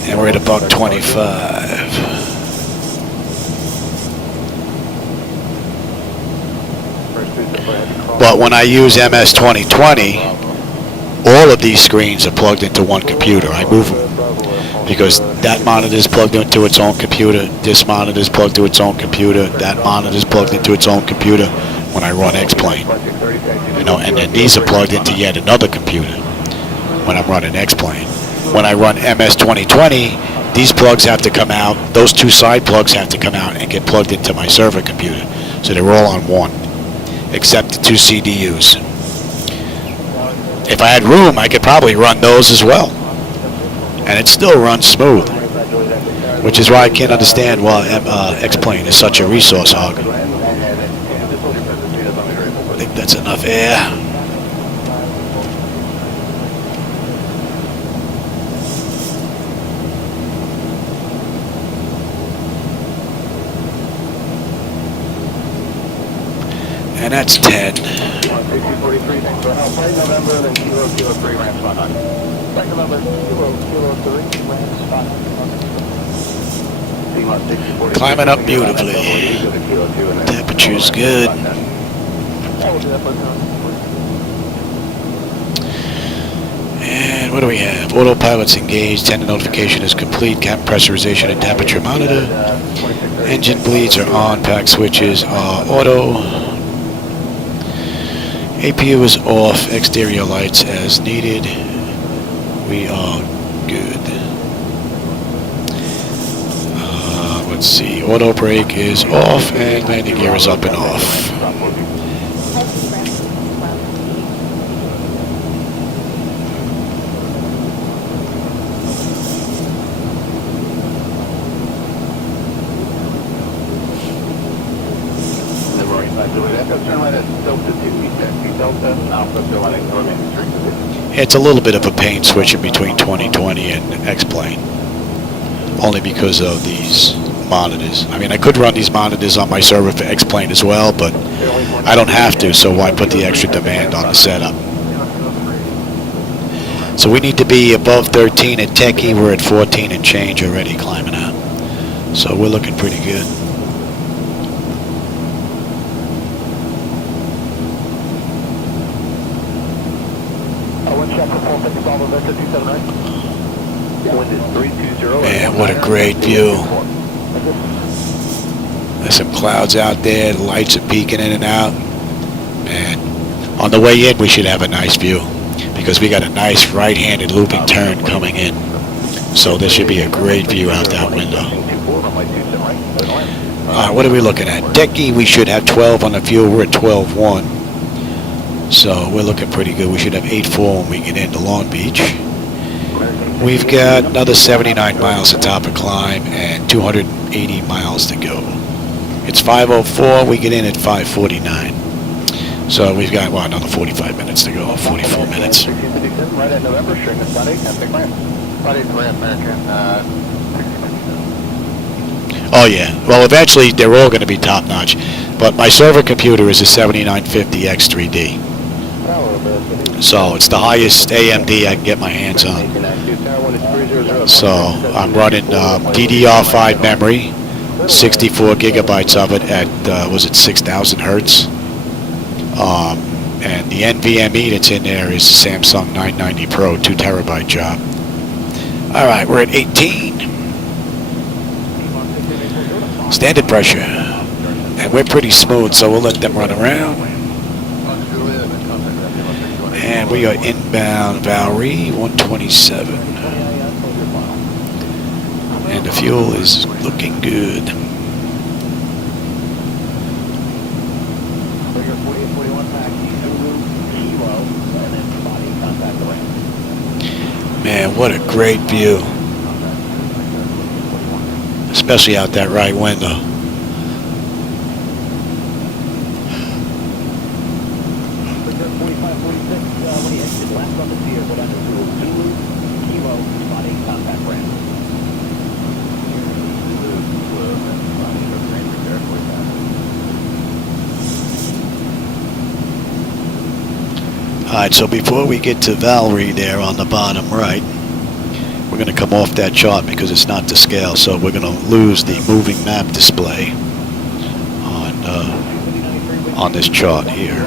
And we're at a buck 25. But when I use MS-2020, all of these screens are plugged into one computer. I move them because that monitor is plugged into its own computer, this monitor is plugged to its own computer, that monitor is plugged into its own computer when I run X-plane. You know, and then these are plugged into yet another computer when I'm running X-plane. When I run MS-2020, these plugs have to come out, those 2 side plugs have to come out and get plugged into my server computer. So they're all on one, except the 2 CDUs. If I had room, I could probably run those as well. And it still runs smooth, which is why I can't understand why X-plane is such a resource hog. I think that's enough air. And that's 10. Climbing up beautifully. Temperature's good. And what do we have? Autopilot's engaged. Tender notification is complete. Cabin pressurization and temperature monitor. Engine bleeds are on. Pack switches are auto. APU is off. Exterior lights as needed. We are good. Let's see. Auto brake is off and landing gear is up and off. It's a little bit of a pain switching between 2020 and X-Plane, only because of these monitors. I mean, I could run these monitors on my server for X-Plane as well, but I don't have to, so why put the extra demand on the setup? So we need to be above 13 at Techie. We're at 14 and change already climbing out. So we're looking pretty good. Man, what a great view. There's some clouds out there. The lights are peeking in and out. Man, on the way in, we should have a nice view because we got a nice right-handed looping turn coming in. So there should be a great view out that window. All right, what are we looking at? Techie, we should have 12 on the fuel. We're at 12.1. So we're looking pretty good. We should have 8.4 when we get into Long Beach. We've got another 79 miles to top of climb and 280 miles to go. It's 5:04. We get in at 5:49. So we've got, well, another 45 minutes to go, 44 minutes. Right at November, string of Sunday, Oh, yeah. Well, eventually, they're all going to be top-notch. But my server computer is a 7950 X3D. So it's the highest AMD I can get my hands on. So I'm running DDR5 memory, 64 gigabytes of it at, was it 6,000 hertz? And the NVMe that's in there is the Samsung 990 Pro, 2 terabyte job. All right, we're at 18. Standard pressure. And we're pretty smooth, so we'll let them run around. And we are inbound Valerie, 127. And the fuel is looking good. Man, what a great view. Especially out that right window. Alright, so before we get to Valerie there on the bottom right, we're going to come off that chart because it's not to scale, so we're going to lose the moving map display on this chart here.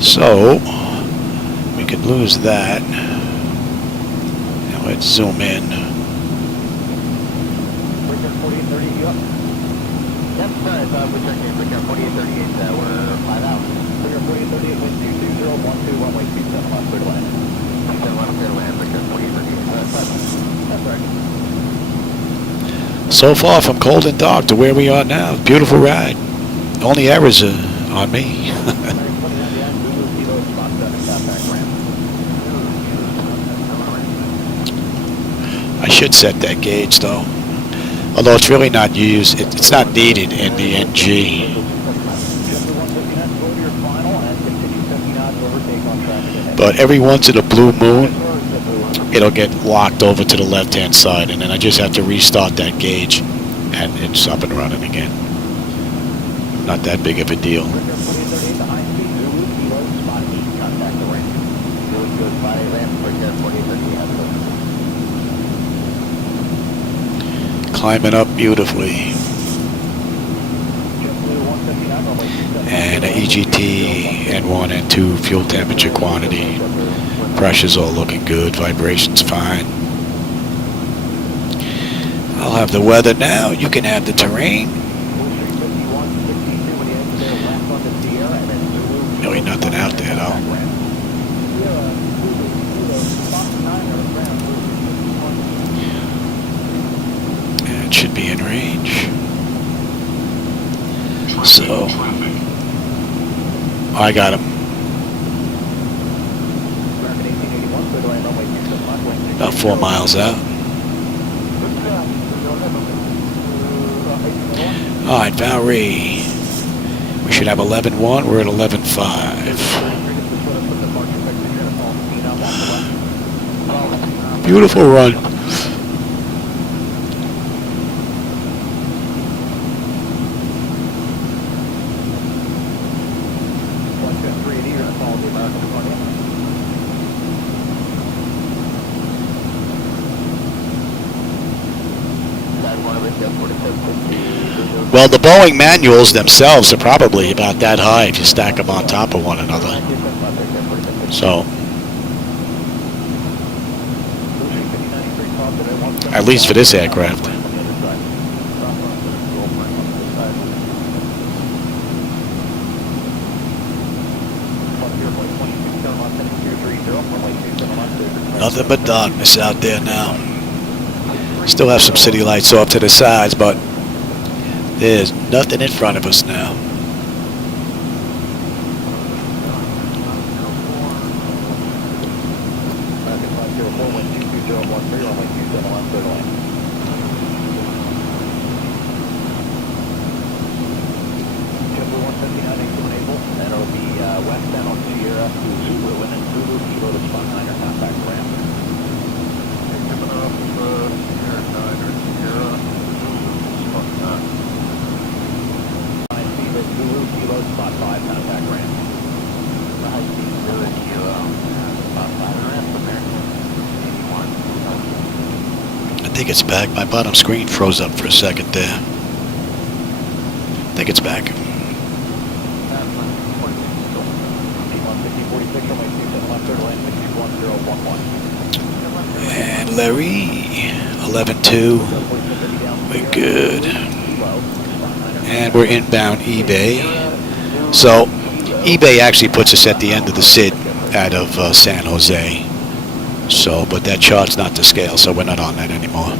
So we could lose that. Now let's zoom in. So far from cold and dark to where we are now. Beautiful ride. Only errors are on me. I should set that gauge though. Although it's really not used, it's not needed in the NG. But every once in a blue moon, it'll get locked over to the left-hand side, and then I just have to restart that gauge, and it's up and running again. Not that big of a deal. Climbing up beautifully. And a EGT, N1, N2, fuel temperature, quantity, pressure's all looking good, vibration's fine. I'll have the weather now. You can have the terrain. Really nothing out there though. And it should be in range. So I got him. About 4 miles out. Alright, Valerie. We should have 11.1. We're at 11.5. Beautiful run. Well, the Boeing manuals themselves are probably about that high if you stack them on top of one another. So, at least for this aircraft. Nothing but darkness out there now. Still have some city lights off to the sides, but there's nothing in front of us now. I think it's back. My bottom screen froze up for a second there. I think it's back. And Larry, 11.2. We're good. And we're inbound eBay. So eBay actually puts us at the end of the SID out of San Jose. So, but that chart's not to scale, so we're not on that anymore.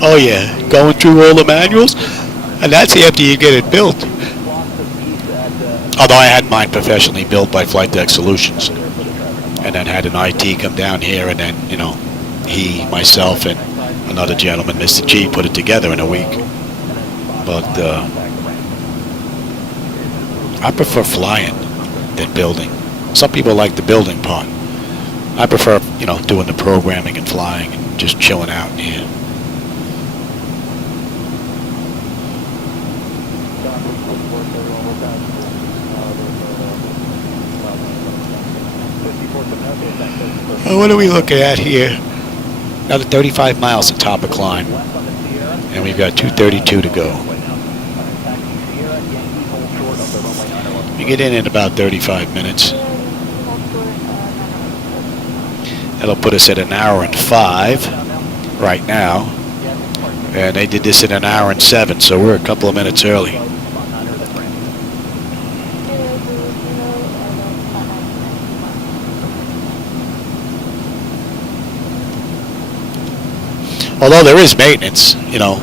Oh yeah, going through all the manuals, and that's after you get it built. Although I had mine professionally built by Flightdeck Solutions, and then had an IT come down here, and then, you know, he, myself, and another gentleman, Mr. G, put it together in a week. But I prefer flying than building. Some people like the building part. I prefer, you know, doing the programming and flying and just chilling out here. What are we looking at here? Another 35 miles to top of climb, and we've got 232 to go. We get in about 35 minutes. That'll put us at an hour and 5 right now, and they did this in an hour and 7, so we're a couple of minutes early. Although there is maintenance, you know,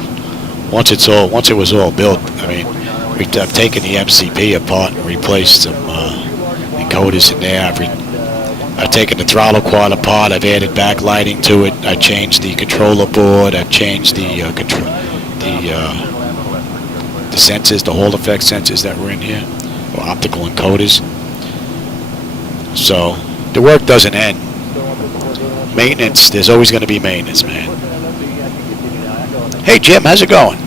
once it was all built. I mean, I've taken the MCP apart and replaced some encoders in there. I've taken the throttle quad apart. I've added backlighting to it. I changed the controller board. I've changed the sensors, the Hall effect sensors that were in here, or optical encoders. So the work doesn't end. Maintenance, there's always going to be maintenance, man. Hey Jim, how's it going?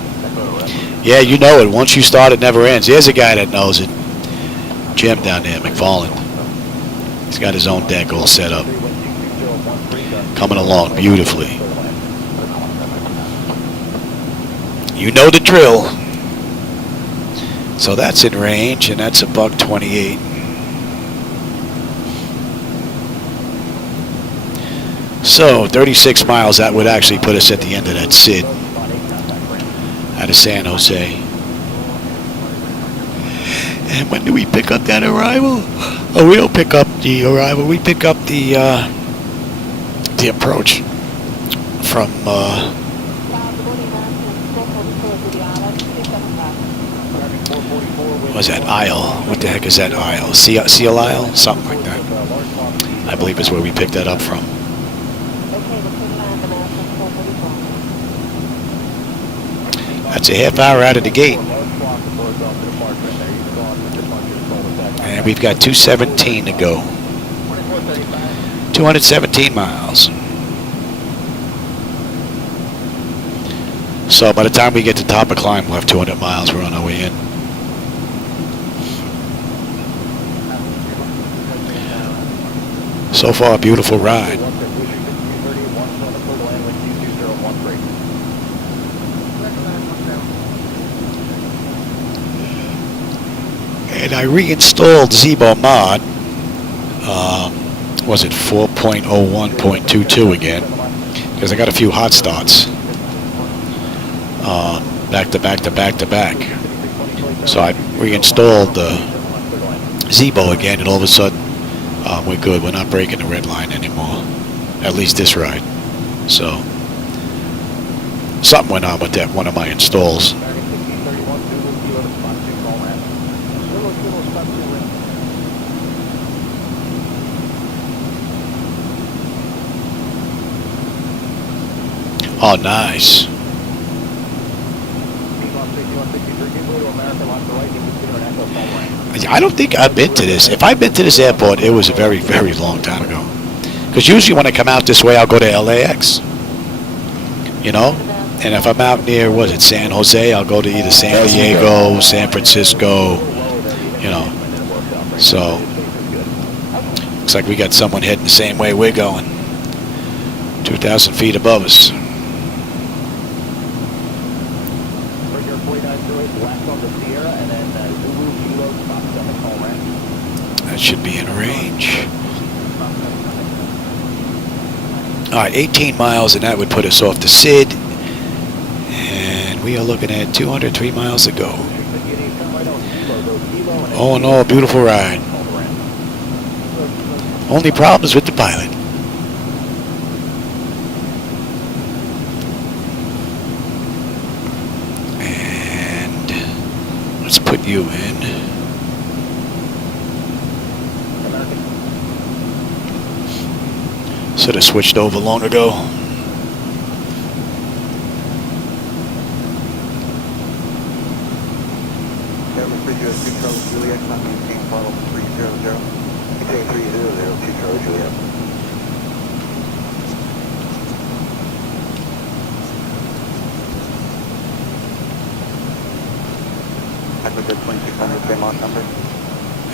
Yeah, you know it. Once you start, it never ends. There's a guy that knows it. Jim down there, McFarland. He's got his own deck all set up. Coming along beautifully. You know the drill. So that's in range, and that's a buck 28. So 36 miles, that would actually put us at the end of that SID out of San Jose. And when do we pick up that arrival? Oh, we don't pick up the arrival. We pick up the approach from what's that, Isle? What the heck is that Isle? Seal Isle? Something like that. I believe is where we picked that up from. That's a half hour out of the gate. And we've got 217 to go. 217 miles. So by the time we get to top of climb, we'll have 200 miles. We're on our way in. So far, a beautiful ride. And I reinstalled Zibo Mod. Was it 4.01.22 again? Because I got a few hot starts. Back to back to back to back. So I reinstalled Zibo again, and all of a sudden we're good. We're not breaking the red line anymore. At least this ride. So something went on with that one of my installs. Oh, nice. I don't think I've been to this. If I've been to this airport, it was a very, very long time ago. Because usually when I come out this way, I'll go to LAX. You know? And if I'm out near, what is it, San Jose, I'll go to either San Diego, San Francisco, you know. So, looks like we got someone heading the same way we're going. 2,000 feet above us. That should be in range. All right, 18 miles, and that would put us off the SID. And we are looking at 203 miles to go. All in all, beautiful ride. Only problems with the pilot. And let's put you in. Should have switched over long ago.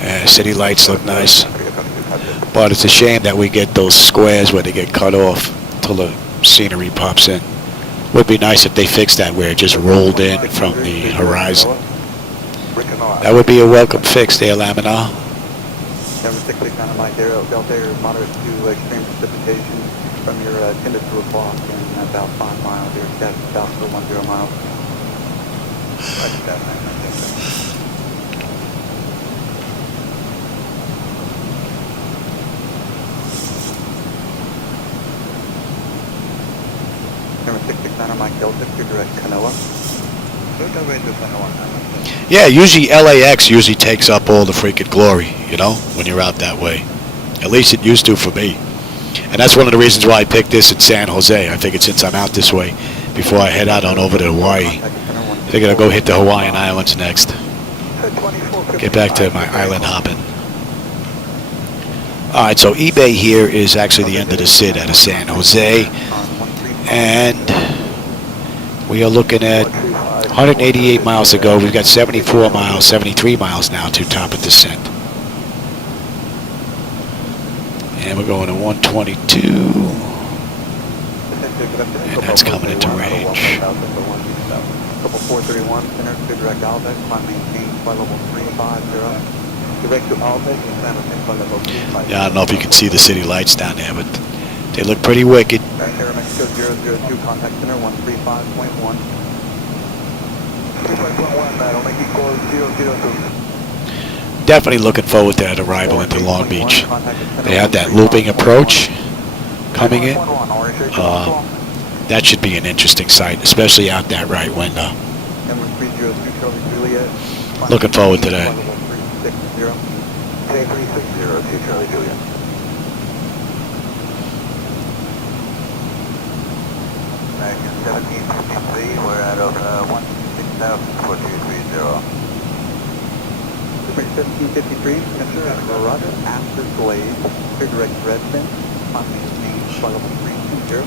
Yeah, city lights look nice. But it's a shame that we get those squares where they get cut off till the scenery pops in. Would be nice if they fixed that where it just rolled in from the horizon. That would be a welcome fix there, Laminar. Number 669 Mike Delta Air, moderate to extreme precipitation from your 10 to 2 o'clock in about 5 miles. Your status south for 10 miles. Roger that, 997. Number 669 Mike Delta, to direct Canoa. Yeah, usually LAX usually takes up all the freaking glory, you know, when you're out that way. At least it used to for me. And that's one of the reasons why I picked this in San Jose. I figured since I'm out this way, before I head out on over to Hawaii, I figured I'll go hit the Hawaiian Islands next. Get back to my island hopping. Alright, so eBay here is actually the end of the SID out of San Jose. And we are looking at 188 miles to go. We've got 74 miles, 73 miles now to top of descent. And we're going to 122. And that's coming into range. Couple 431, center to direct Albeck, climb maintain flight level 350. Direct to Albeck and climb maintain flight level 350. Yeah, I don't know if you can see the city lights down there, but they look pretty wicked. Air Mexico 002, contact center 135.1. 3.1, that'll make it close 002. Definitely looking forward to that arrival into Long Beach. They have that looping approach coming in. That should be an interesting sight, especially out that right window. Looking forward to that. American 1753, we're at over 16,4230. 1753, center Roger, after Glade, clear direct Redfin, on maintain flight level 320.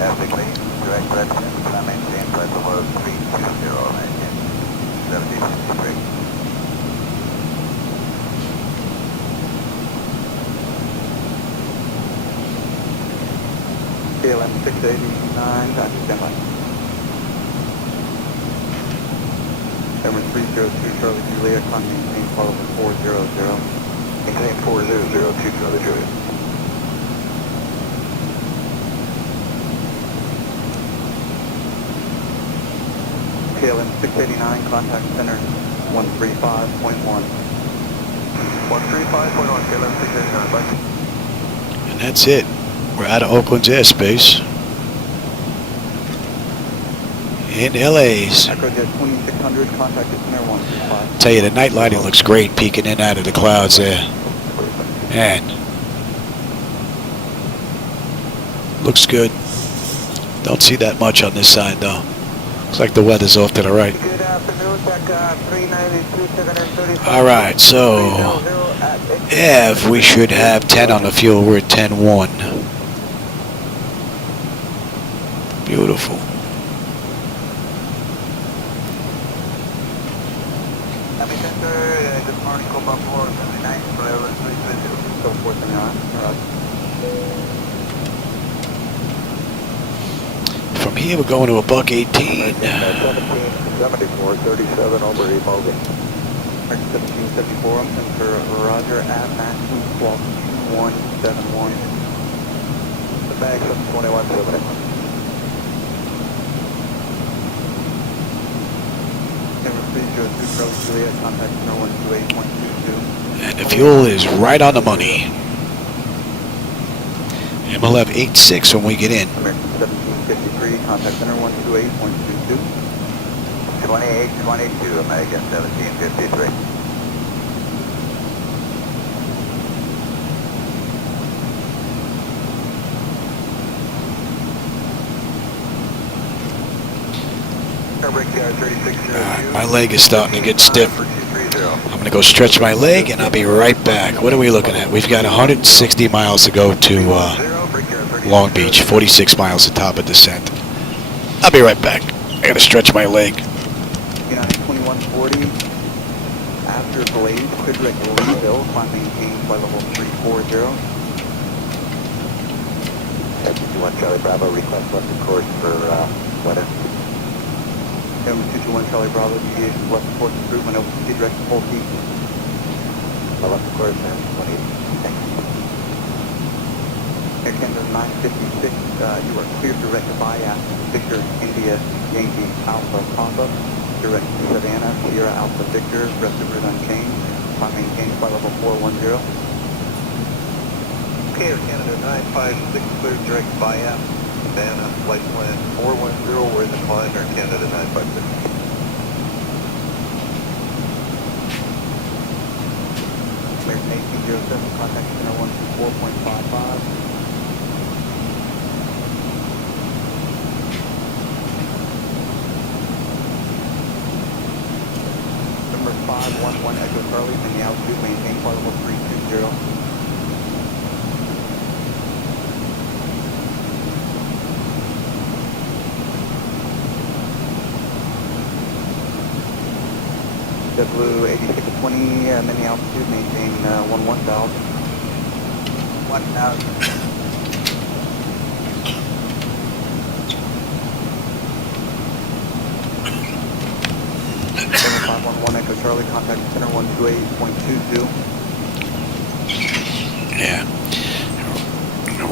After Glade, direct Redfin, on maintain flight level 320, American 1753. KLM 689, Dr. Stanley. Number 302, Charlie Juliet, climb maintain flight level 400. Maintain 400, Charlie Juliet. KLM 689, contact center 135.1. 135.1, KLM 689, bye. And that's it. We're out of Oakland's airspace. In LA's. Acrojet 2600, contact center 135. Tell you, the night lighting looks great peeking in out of the clouds there. Man. Looks good. Don't see that much on this side though. Looks like the weather's off to the right. Good afternoon, Taka 392-735. Alright, so if we should have 10 on the fuel, we're at 10-1. Beautiful. Good morning, Copa 479, forever 320. So 479, From here, we're going to a buck 18. 1774, 37 over Emogan. 1774, I'm for Roger at maximum squawk 2171. The bag of 2171. Number 302, Charlie Juliet, contact center 128.22. And the fuel is right on the money. And we'll have 86 when we get in. American 1753, contact center 128.22. 2822, American 1753. My leg is starting to get stiff. I'm going to go stretch my leg and I'll be right back. What are we looking at? We've got 160 miles to go to Long Beach, 46 miles to top of descent. I'll be right back. I got to stretch my leg. United 2140, after Blaze, clear direct Louisville, climb maintain flight level 340. 221 Charlie Bravo, request left of course for weather. Number 221 Charlie Bravo, deviation left of course improvement, over to direct full heat. Left of course and 28. Thanks. Air Canada 956, you are clear direct bias, Victor, India, Yankee, Alpha, Papa, direct Savannah, Sierra, Alpha, Victor, rest of route unchanged, climb maintain flight level 410. Okay, Air Canada 956, clear direct bias, Savannah, flight plan 410, we're in the climb, Air Canada 956. American 1807, contact center 124.55. Number 511 Echo Charlie, in the altitude, maintain flight level 320. W8620, mini altitude, maintain 11,000. 511 Echo Charlie, contact center 128.22. Yeah.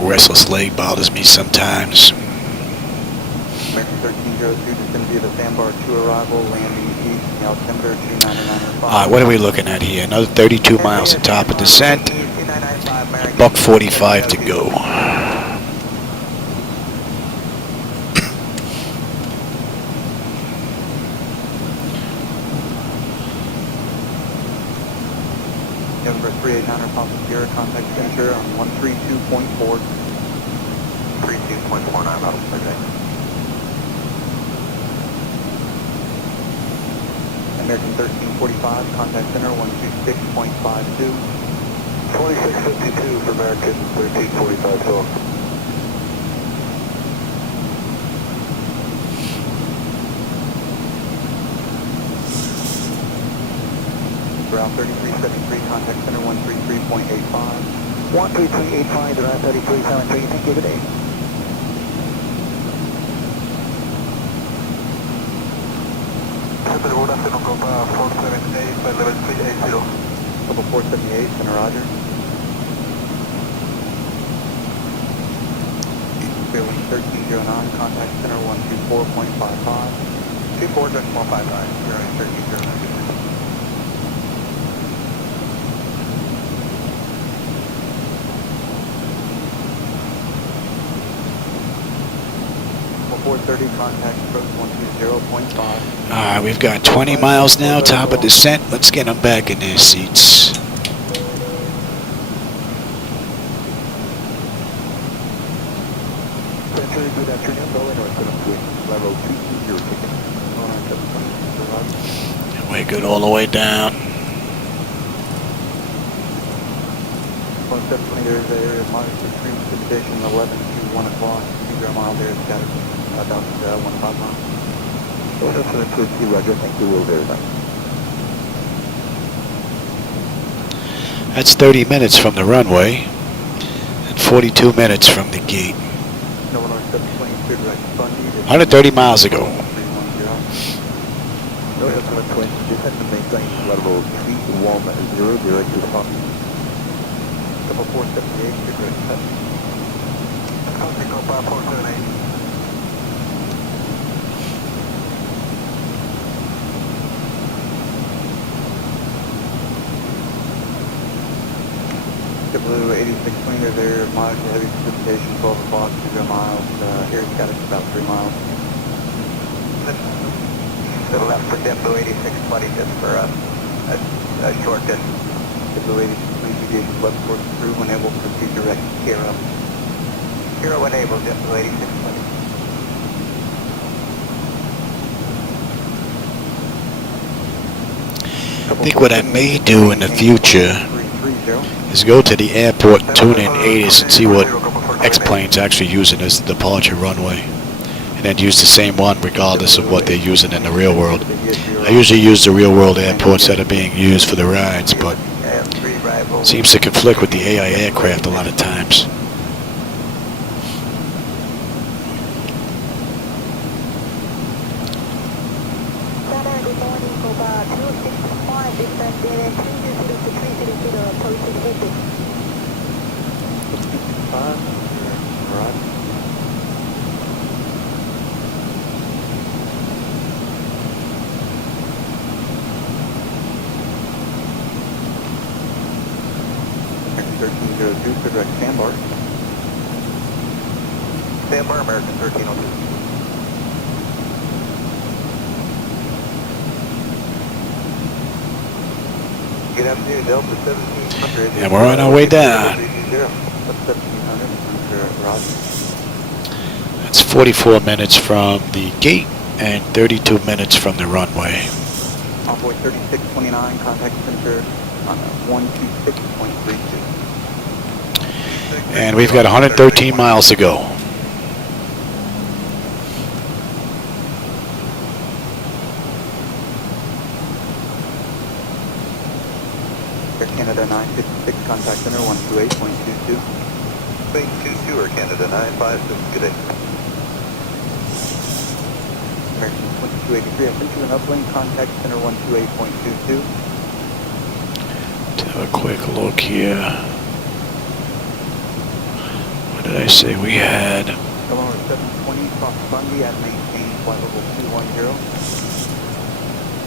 Restless leg bothers me sometimes. American 1302, descend via the sandbar 2 arrival, landing east, altimeter 299.5. Alright, what are we looking at here? Another 32 miles at top of descent. Buck 45 to go. November 389 Papa Sierra, contact center on 132.4. 32.49 out of project. American 1345, contact center 126.52. 2652 for American 1345 Philip. Route 3373, contact center 133.85. 13385 to route 3373. Thank you. Good day. Good afternoon, Copa 478 by level 380. Level 478, center roger. Bearing 1309, contact center 124.55. 24.55, bearing 1309. Level 430, contact approach 120.5. Alright, we've got 20 miles now, top of descent. Let's get them back in their seats. Good afternoon, Boeing or 7 level 220 ticket. We're good all the way down. 1720, there's an area of moderate to extreme precipitation 11 to 1 o'clock. 20 miles there, scattered about 1 5 miles. Order 720, roger, thank you, will verify. That's 30 minutes from the runway and 42 minutes from the gate. No one on 720, clear direct Bundy. 130 miles ago. Order 720, descend to maintain level 310 direct to Bundy. Level 478, clear direct cut. Contact Copa 478. Blue 8620, there's area of moderate to heavy precipitation 12 o'clock, 0 miles. Here it's got about 3 miles. To the left for JetBlue 8620, just for a short distance. JetBlue 8620, deviation left towards crew, when able to proceed direct Hero. Hero enabled, JetBlue 8620. I think what I may do in the future is go to the airport and tune in ATIS and see what X-planes actually using as the departure runway. And then use the same one regardless of what they're using in the real world. I usually use the real world airports that are being used for the rides, but it seems to conflict with the AI aircraft a lot of times. Sandbar, American 1302. Good afternoon, Delta 1700. And we're on our way down. That's 44 minutes from the gate and 32 minutes from the runway. Envoy 3629, contact center on 126.32. And we've got 113 miles to go. Air Canada 956, contact Contact Center 128.22. Spain 22 or Canada 956, good day. American 2283, I sent you an uplink. Contact Center 128.22. Let's have a quick look here. What did I say we had? Kilometer 720, cross Bundy at maintain flight level 210.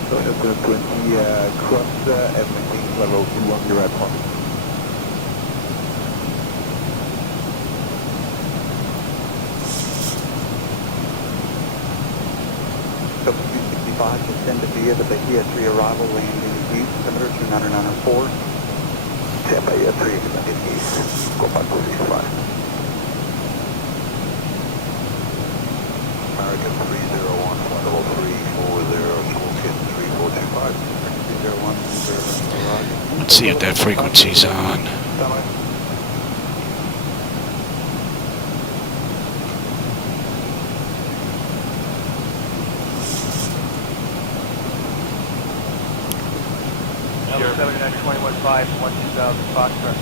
Kilometer 720, cross at maintain level 210 at Palm. Scope 265, descend to via the Bahia 3 arrival, landing east, altimeter 29904. Stand Bahia 3, landing east, go back to 65. American 301, flight level 340, school kid 3425. 301, Let's see if that frequency's on. Number 792115, 12000 Foxtrot.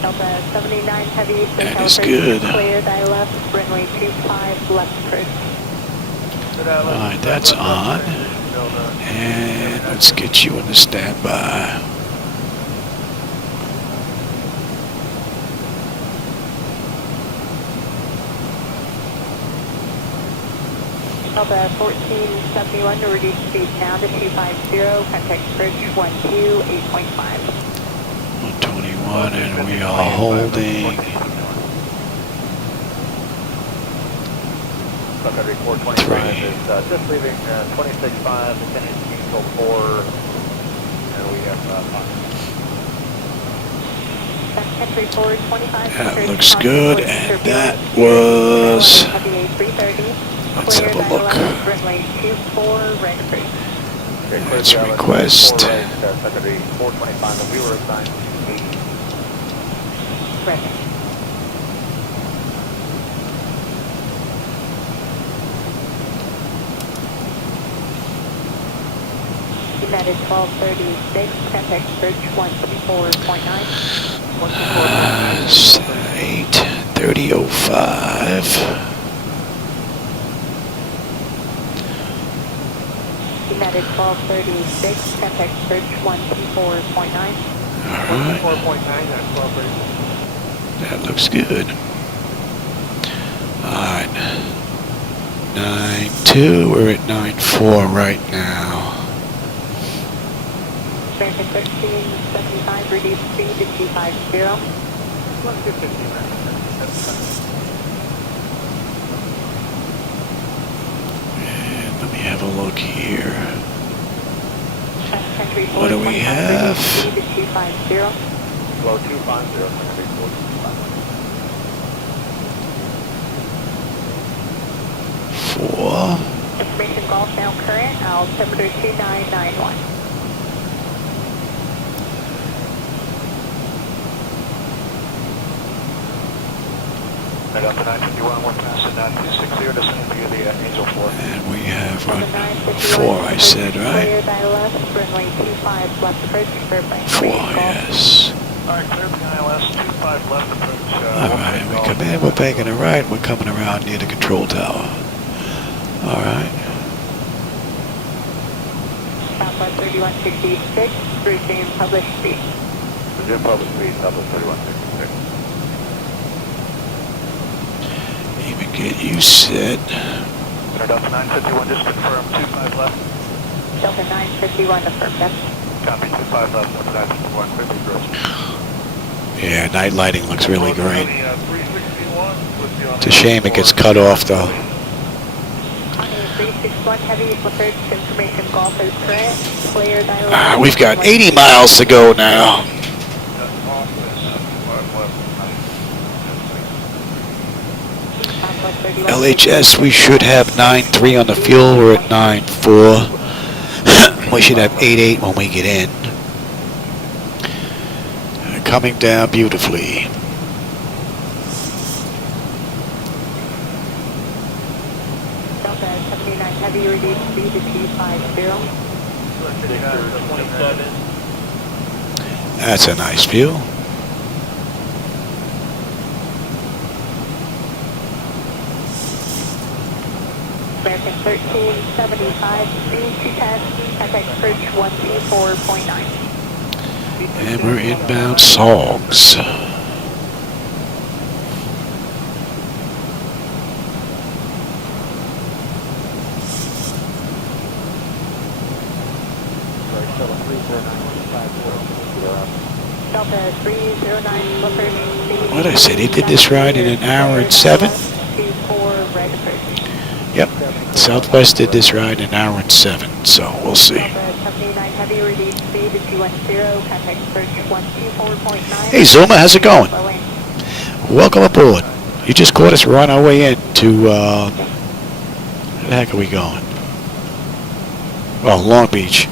Delta 79 Heavy, That is good. clear, die left, runway 25, left approach. Alright, that's on. And let's get you into standby. Delta 1471 to reduce speed now to 250, contact approach 128.5. 121, and we are holding. Country 425 is just leaving 26.5, descending to Control 4, and we have Country 425. That looks good, and that was. Let's have a look. Runway 24, right approach. Let's request. Country 425, and we were assigned 80. Right. United 1236, contact approach 124.9. 8:30:05. United 1236, contact approach 124.9. Alright, 4.9, that's 1236. that looks good. Alright. 9.2, we're at 9.4 right now. American 1375, reduce speed to 250. And let me have a look here. Country What do we 425, have? reduce speed to 250. Low 250, Country 425. 4. Information golf now current, altimeter 2991. Right up to 951, we're passing 9260, descending via the Angel 4. And we have run 4, I said, right? Clear by left, runway 25, left approach, clear by 4, yes. Alright, clear by ILS, 25 left approach. Alright, we come in, we're banking a right, we're coming around near the control tower. Alright. Southwest 3166, resume published speed. Resume published speed, Southwest 3166. Even get you set. Delta 951, just confirm, 25 left. Delta 951, affirm, yes. Copy, 25 left, Delta 951, quickly gross. Yeah, night lighting looks really great. 361, It's a shame it gets cut off though. On a 361 heavy, approach, information golf is correct, clear by left. We've got 80 miles to go now. LHS, we should have 9.3 on the fuel. We're at 9.4. We should have 8.8 when we get in. Coming down beautifully. Delta 79 heavy, reduced speed to 250. That's a nice view. American 1375, speed 210, contact approach 124.9. And we're inbound Saugs. Delta 309, speed. What I said, he did this ride in an hour and 7? 24, right approach. Yep. Southwest did this ride in an hour and 7, so we'll see. Delta 79, heavy, reduced speed to 210, contact approach 124.9. Hey Zuma, how's it going? Welcome aboard. You just caught us. We're on our way in to, where the heck are we going? Oh, Long Beach.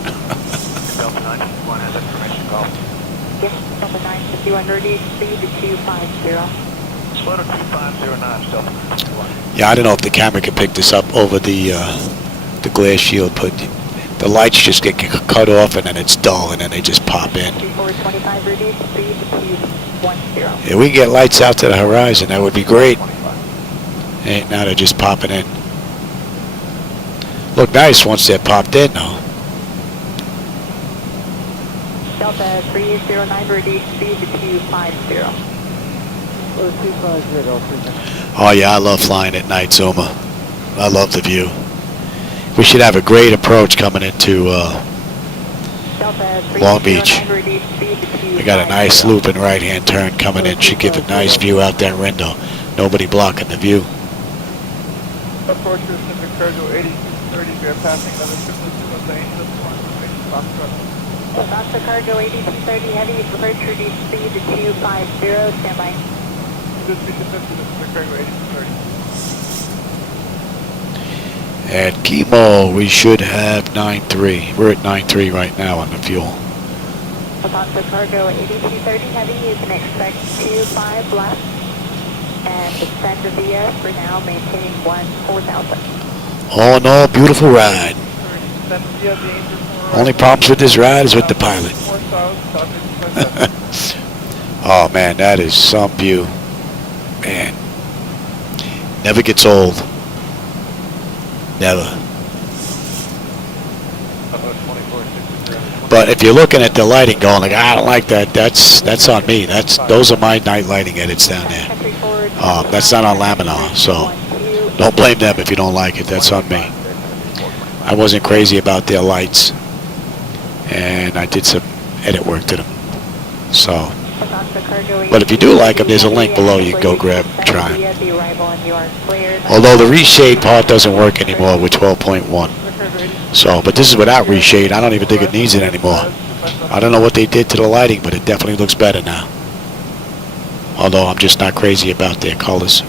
Delta 91 has information call. Yes, Delta 951, reduced speed to 250. Slow to 2509, Delta 91. Yeah, I don't know if the camera can pick this up over the glass shield, but the lights just get cut off and then it's dull and then they just pop in. 2425, reduced speed to 210. If we can get lights out to the horizon, that would be great. Ain't now they're just popping in. Look nice once they're popped in, though. Delta 309, reduced speed to 250. Oh yeah, I love flying at night, Zuma. I love the view. We should have a great approach coming into Long Beach. We got a nice looping right-hand turn coming in. Should give a nice view out that window. Nobody blocking the view. Approach Pacific Cargo 8230, we are passing another 222 Foster Cargo 8230, heavy, approach reduced speed to 250, standby. Pacific Cargo 8230. At Kimo, we should have 9.3. We're at 9.3 right now on the fuel. Foster Cargo 8230, heavy, you can expect 25 left. And descend to VS, we're now maintaining 4000. All in all, beautiful ride. Only problems with this ride is with the pilot. Oh man, that is some view. Man, never gets old. Never. But if you're looking at the lighting going like, I don't like that, that's on me. Those are my night lighting edits down there. That's not on Laminar, so don't blame them if you don't like it. That's on me. I wasn't crazy about their lights, and I did some edit work to them. So, but if you do like them, there's a link below. You can go grab and try them. Although the reshade part doesn't work anymore with 12.1. So, but this is without reshade. I don't even think it needs it anymore. I don't know what they did to the lighting, but it definitely looks better now. Although I'm just not crazy about their colors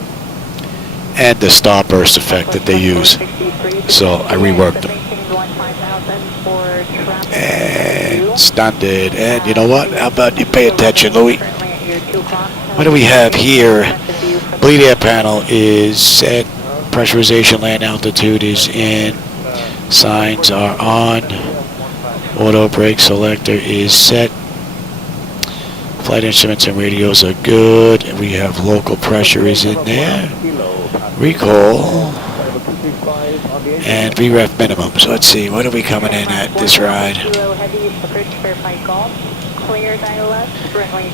and the starburst effect that they use. So I reworked them. And standard. And you know what? How about you pay attention, Louis? What do we have here? Bleed air panel is set. Pressurization land altitude is in. Signs are on. Auto brake selector is set. Flight instruments and radios are good. We have local pressure is in there. Recall. And VREF minimum. So let's see, what are we coming in at this ride?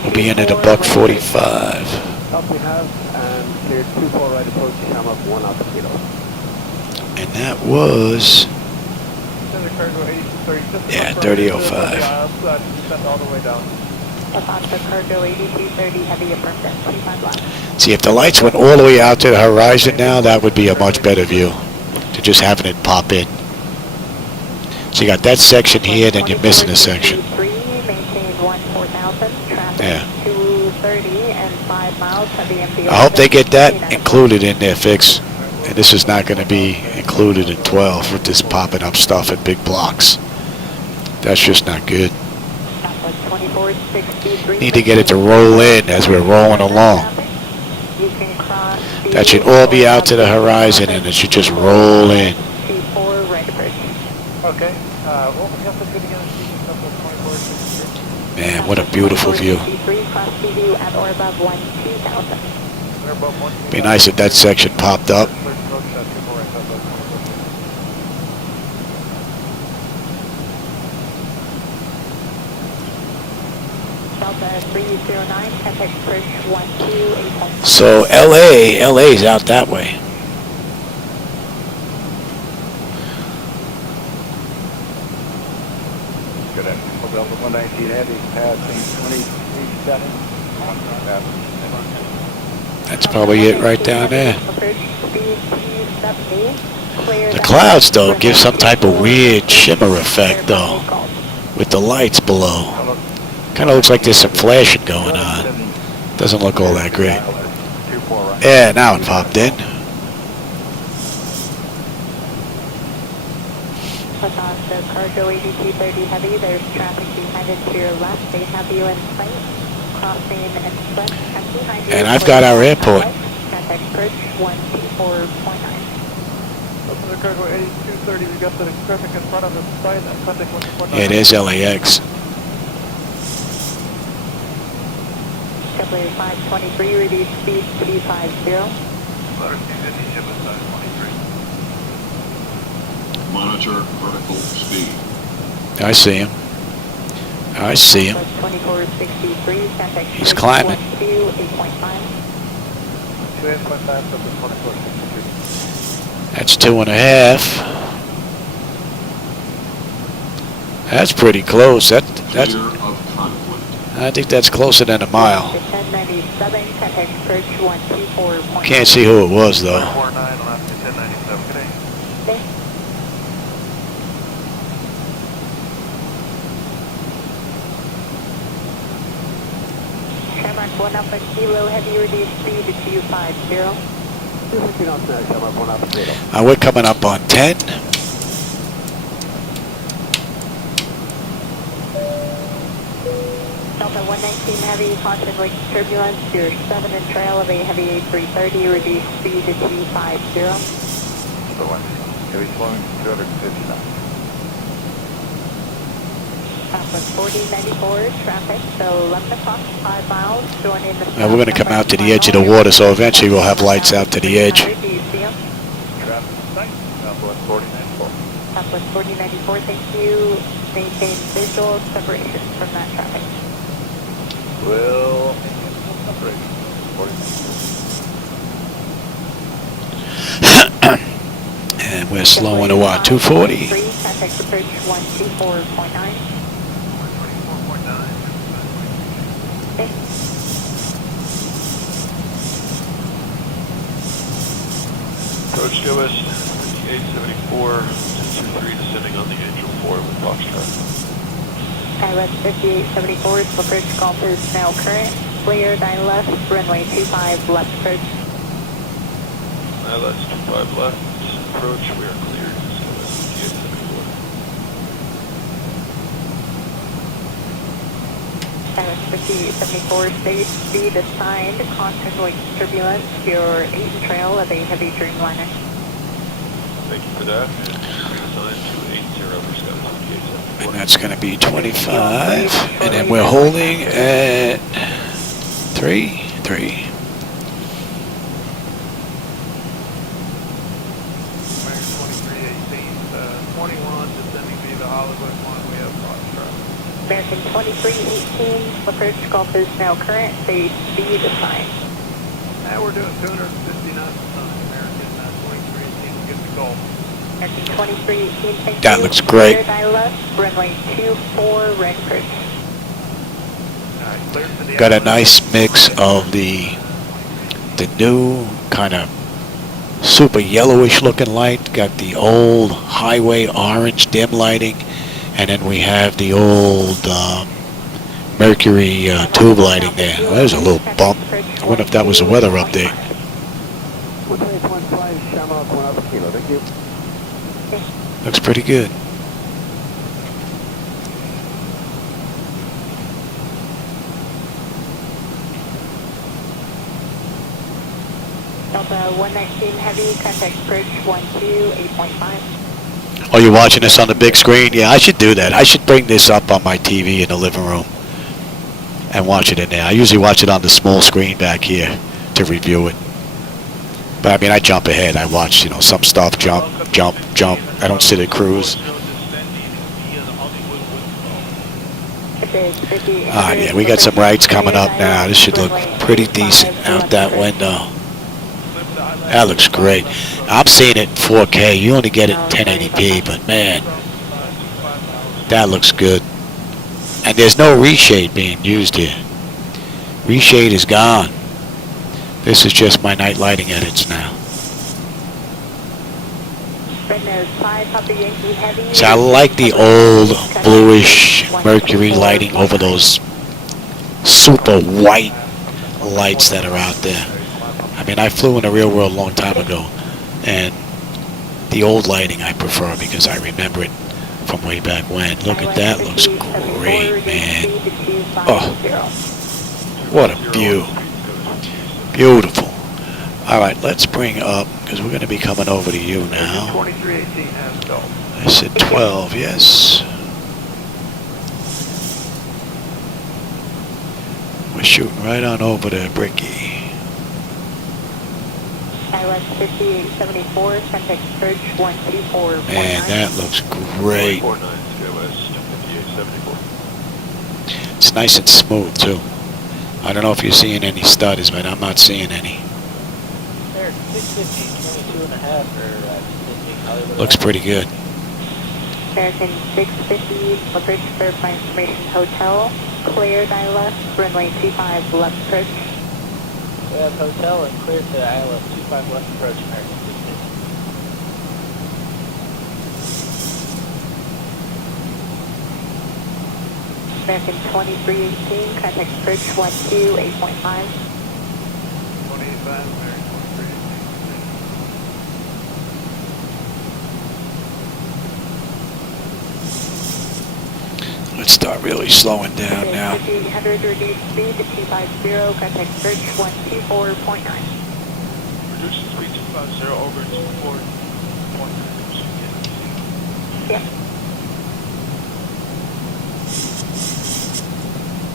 We'll be in at $145. And that was, yeah, 3005. See, if the lights went all the way out to the horizon now, that would be a much better view. To just having it pop in. So you got that section here, then you're missing a section. Yeah. I hope they get that included in their fix. And this is not going to be included in 12 with this popping up stuff in big blocks. That's just not good. Need to get it to roll in as we're rolling along. That should all be out to the horizon and it should just roll in. Okay. What was the good again? Man, what a beautiful view. Cross view at or above 12,000. Be nice if that section popped up. Delta 309, contact approach 128. So LA's out that way. Good afternoon. Delta 119 Heavy, passing 23.7. That's probably it right down there. Approach speed 270. Clear The clouds, though, give some type of weird shimmer effect, though, with the lights below. Kind of looks like there's some flashing going on. Doesn't look all that great. Yeah, now it popped in. The cargo ADT-30 Heavy, there's traffic behind it to your left. They have you in sight. Crossing express and behind you. And I've got our airport. Contact approach 124.9. The cargo 8230, we got the traffic in front of the site. Contact 124.9. Yeah, there's LAX. W523, reduce speed 250. Monitor vertical speed. I see him. I see him. 2463, contact He's climbing. 8.5. That's 2.5. That's pretty close. That's. Clear of conflict. I think that's closer than a mile. 1097, contact approach 124.9. Can't see who it was though. 49 Alaska 1097. Good day. Okay. Shamrock 1 Alpha Kilo, heavy reduced speed to 250. We're coming up on 10. Delta 119 Heavy, caution lake turbulence, your 7 in trail of a heavy A330, reduced speed to 250. Heavy slowing 250 knots. Southwest 4094 traffic, so 11 o'clock, 5 miles, joining the... Now we're going to come out to the edge of the water, so eventually we'll have lights out to the edge. Do you see them? Traffic sight, Southwest 4094. Southwest 4094, thank you. Maintain visual separation from that traffic. Will maintain separation. 40. And we're slowing to what, 240? Contact approach 124.9. Okay. Approach US 5874, 223 descending on the Angel 4 with Foxtrot. Skywest 5874, approach golf is now current. Clear 9 left, runway 25 left approach. That's 25 left, approach, we are cleared. Skywest 5874. Skywest 5874, stage speed assigned, constant lake turbulence, your 8 trail of a heavy Dreamliner. Thank you for that. And reassign to 80 for Skywest 5874. And that's going to be 25. And then we're holding at 3. American 2318, approach golf is now current, stage speed assigned. Now we're doing 250 knots on American 2318, we'll get the Gulf. American 2318, thank That you. looks great. Clear 9 left, runway 24, right approach. Got a nice mix of the new kind of super yellowish looking light. Got the old highway orange dim lighting. And then we have the old Mercury tube lighting there. Well, there's a little bump. I wonder if that was a weather update. 128.5, Shamrock 1 Alpha Kilo, thank you. Looks pretty good. Delta 119 Heavy, contact approach 128.5. Oh, you're watching this on the big screen? Yeah, I should do that. I should bring this up on my TV in the living room. and watch it in there. I usually watch it on the small screen back here to review it. But I mean, I jump ahead. I watch, you know, some stuff, jump. I don't sit at cruise. Yeah, we got some rights coming up now. This should look pretty decent out that window. That looks great. I'm seeing it in 4K. You only get it in 1080p, but man, that looks good. And there's no reshade being used here. Reshade is gone. This is just my night lighting edits now. So I like the old bluish Mercury lighting over those super white lights that are out there. I mean, I flew in the real world a long time ago, and the old lighting I prefer because I remember it from way back when. Look at that, looks great, man. Oh, what a view. Beautiful. All right, let's bring up, because we're going to be coming over to you now. I said 12, yes. We're shooting right on over to Bricky. Man, that looks great. It's nice and smooth, too. I don't know if you're seeing any stutters, but I'm not seeing any. Looks pretty good. American 650, approach for Flight Information Hotel. Clear ILS, runway 25 left approach. We have hotel and clear to ILS 25 left approach, American 650. American 2318, contact approach 12 8.5. 28.5, American 2318. Let's start really slowing down now. 800 reduced speed to 250, contact approach 124.9. Reduce speed 250 over 24.9. Yep.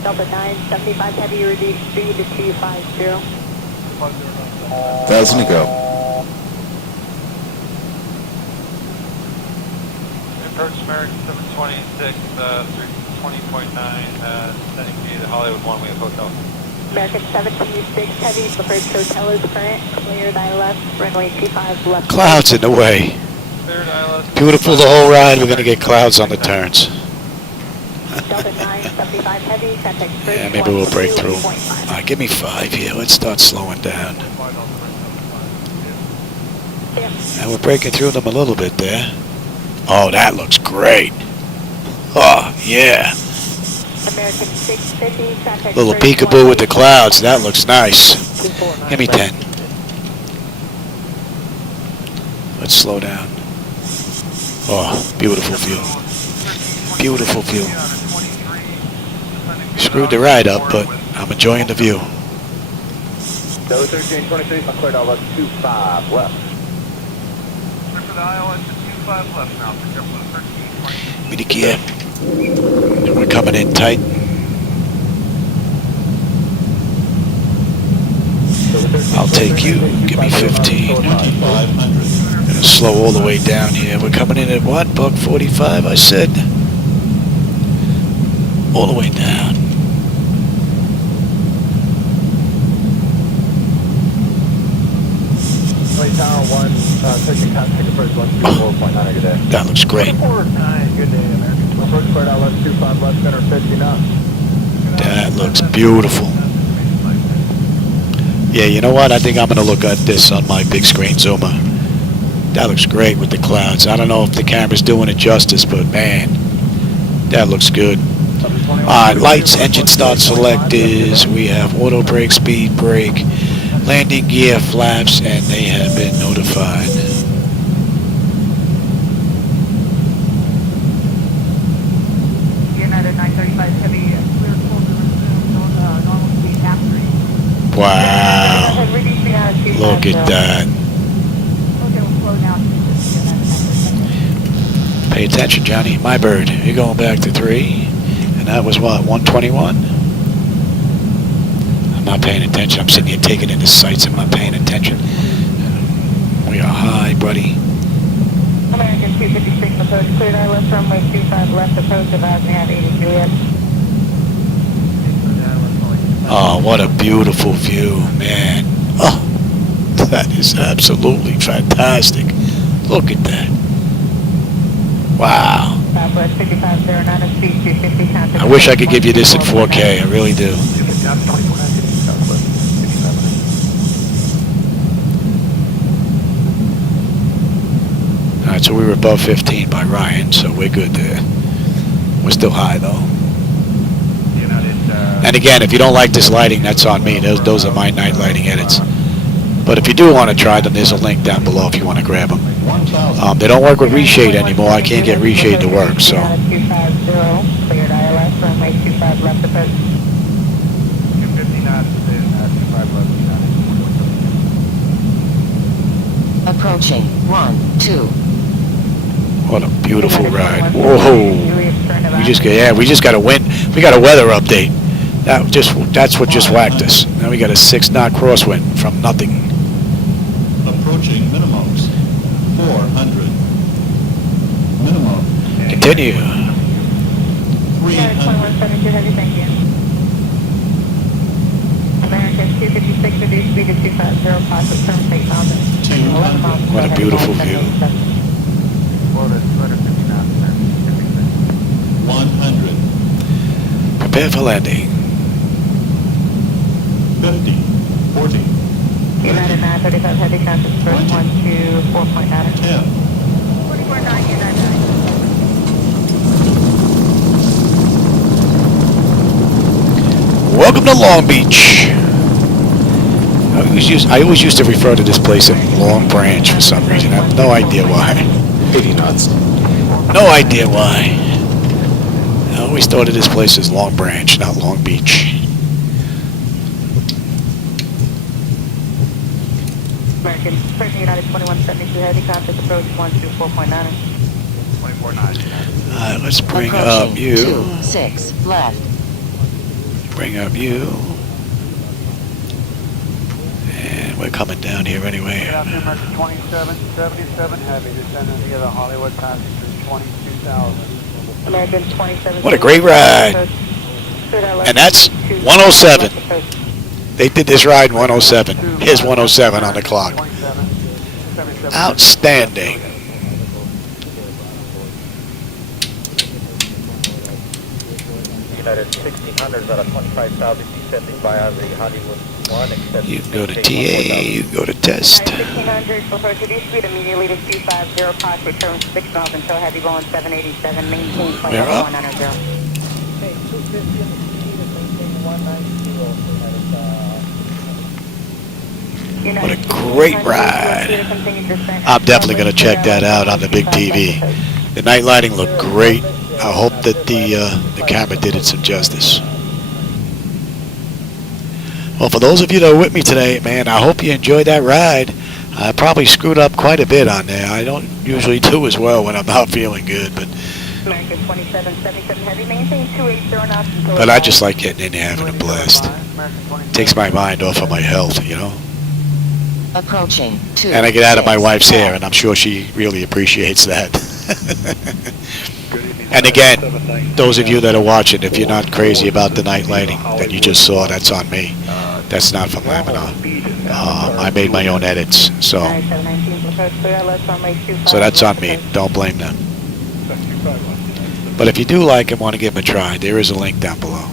Delta 975 heavy, reduced speed to 250. 1,000 to go. Approach American 726, 320.9, sending me to Hollywood One, we have hotel. American 726 heavy, approach hotel is current, cleared ILS, runway 25 left. Clouds in the way. Cleared ILS. Beautiful the whole ride. We're going to get clouds on the turns. Delta 975 heavy, contact approach. Yeah, maybe we'll break through. All right, give me 5 here. Let's start slowing down. And we're breaking through them a little bit there. Oh, that looks great. Oh, yeah. American 650, contact Little approach peekaboo with the clouds. That looks nice. Give me 10. Let's slow down. Oh, beautiful view. Beautiful view. Screwed the ride up, but I'm enjoying the view. Delta 1326, I'm cleared ILS 25 left. Clear for the ILS to 25 left now, for JetBlue 1320. Midi gear. We're coming in tight. I'll take you. Give me 15. Gonna slow all the way down here. We're coming in at what? Buck 45, I said. All the way down. Tower 1, searching contact approach 134.9, good day. That looks great. 149, good day, American. Approach cleared ILS 25 left, center 50 knots. That looks beautiful. Yeah, you know what? I think I'm going to look at this on my big screen zoomer. That looks great with the clouds. I don't know if the camera's doing it justice, but man, that looks good. Alright, lights, engine start select is, we have auto brake, speed brake, landing gear, flaps, and they have been notified. United 935 heavy, clear full to resume normal speed after. Wow, look at that. Okay, we'll slow down. Pay attention, Johnny. My bird. You're going back to 3. And that was what, 121? I'm not paying attention. I'm sitting here taking in the sights. I'm not paying attention. We are high, buddy. American 256 approach cleared ILS runway 25 left approach advising at 80 Juliet. Oh, what a beautiful view, man. Oh, that is absolutely fantastic. Look at that. Wow. Southwest 5509 of speed 250. I wish I could give you this in 4K. I really do. Alright, so we were above 15 by Ryan, so we're good there. We're still high, though. And again, if you don't like this lighting, that's on me. Those are my night lighting edits. But if you do want to try them, there's a link down below if you want to grab them. They don't work with reshade anymore. I can't get reshade to work, so. Cleared ILS runway 25 left approach. 250 knots, 25 left. Approaching. 1, 2. What a beautiful ride. Whoa. We just got a wind. We got a weather update. That's what just whacked us. Now we got a 6-knot crosswind from nothing. Approaching minimums. 400. Minimum. Continue. 300. 2172 heavy, thank you. American 256 reduced speed to 250, positive turn 8,000. 200. What a beautiful view. 100. Prepare for landing. 50. 40. United 935 heavy, contact approach 1 to 4.9. 10. 449 United 9. Welcome to Long Beach. I always used to refer to this place as Long Branch for some reason. I have no idea why. 80 knots. No idea why. I always thought of this place as Long Branch, not Long Beach. American, First United 2172 heavy, contact approach 1 to 4.9. 24.9. Let's bring up Approaching. you. 2, 6 left. Bring up you. And we're coming down here anyway. Good afternoon, American 2777 heavy, descending via the Hollywood Passenger 22,000. American 27. What a great ride. And that's 107. They did this ride in 107. Here's 107 on the clock. Outstanding. United 1600s out of 25,000 descending via the Hollywood 1. You can go to TA, you can go to test. 1600 approach reduced speed immediately to 250, cost return 6 miles until heavy Boeing 787, maintain flight We're up. 190. Okay, 250 and maintain 190. What a great ride. I'm definitely going to check that out on the big TV. The night lighting looked great. I hope that the camera did it some justice. Well, for those of you that are with me today, man, I hope you enjoyed that ride. I probably screwed up quite a bit on there. I don't usually do as well when I'm not feeling good, but American 2777 heavy, maintain 280 knots. but I just like getting in there having a blast. Takes my mind off of my health, you know. Approaching. 2. And I get out of my 6 wife's hair, left. and I'm sure she really appreciates that. And again, those of you that are watching, if you're not crazy about the night lighting that you just saw, that's on me. That's not from Laminar. I made my own edits, so that's on me. Don't blame them. But if you do like and want to give them a try, there is a link down below.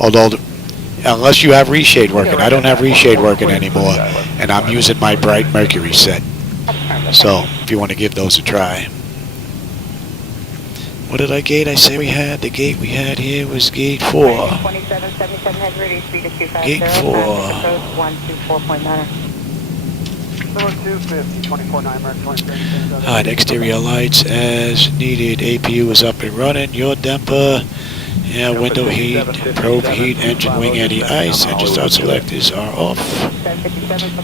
Although, unless you have reshade working, I don't have reshade working anymore, and I'm using my Bright Mercury set. So, if you want to give those a try. What did I gate? I say we had? The gate we had here was gate 4. Gate 4. Alright, exterior lights as needed. APU is up and running. Your damper. Yeah, window heat, probe heat, engine wing anti-ice, engine start selectors are off.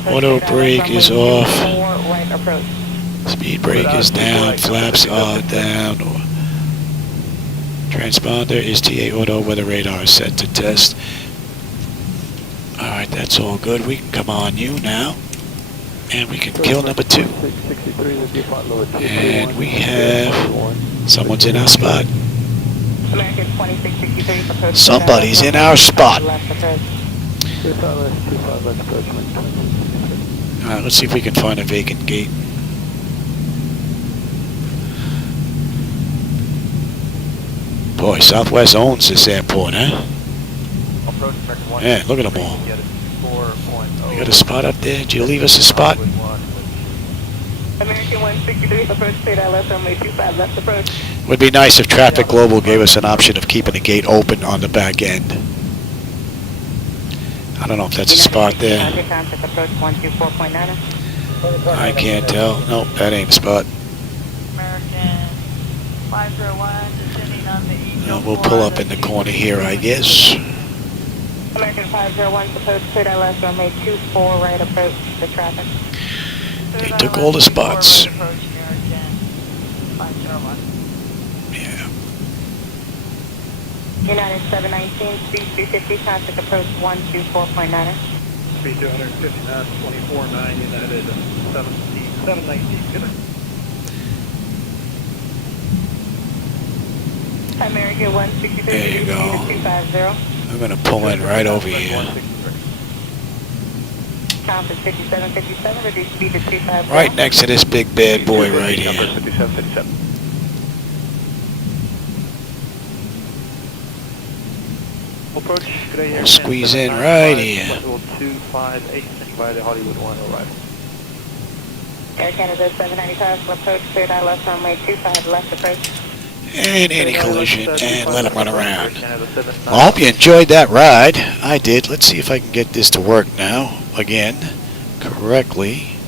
Auto brake is off. Speed brake is down. Flaps are down. Transponder is TA auto. Weather radar is set to test. Alright, that's all good. We can come on you now. And we can kill number 2. And we have... Someone's in our spot. American 2663 approach. Somebody's in our spot. Alright, let's see if we can find a vacant gate. Boy, Southwest owns this airport, huh? Yeah, look at them all. You got a spot up there? Did you leave us a spot? American 163 approach, straight LS runway 25 left approach. Would be nice if Traffic Global gave us an option of keeping the gate open on the back end. I don't know if that's a spot there. I can't tell. Nope, that ain't a spot. American 501 descending on the Eagle. No, we'll pull up in the corner here, I guess. American 501 approach, straight LS runway 24 right approach to traffic. They took all the spots. Approach American 501. Yeah. United 719, speed 350, contact approach 124.9. Speed 259, 24.9, United 719, good night. American 163, There you go. 250. I'm going to pull in right over here. Contact 5757, reduce speed to 250. Right next to this big bad boy right here. We'll squeeze in right here. 258, by the Hollywood 1 arrival. Air Canada 795, approach, cleared ILS runway 25, left approach. And any collision, and let them run around. Well, I hope you enjoyed that ride. I did. Let's see if I can get this to work now, again, correctly.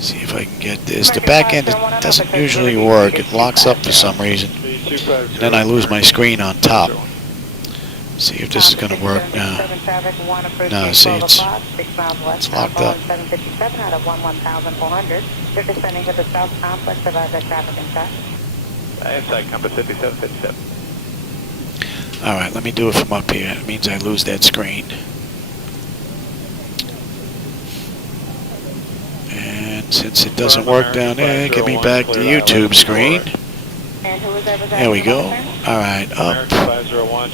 See if I can get this. The back end doesn't usually work. It locks up for some reason. And then I lose my screen on top. See if this is going to work now. No, see, it's locked up. 757 out of 11,400. They're descending to the south complex of our traffic and check. Inside compass 5757. Alright, let me do it from up here. It means I lose that screen. And since it doesn't work down there, get me back to YouTube screen. There we go. Alright, up.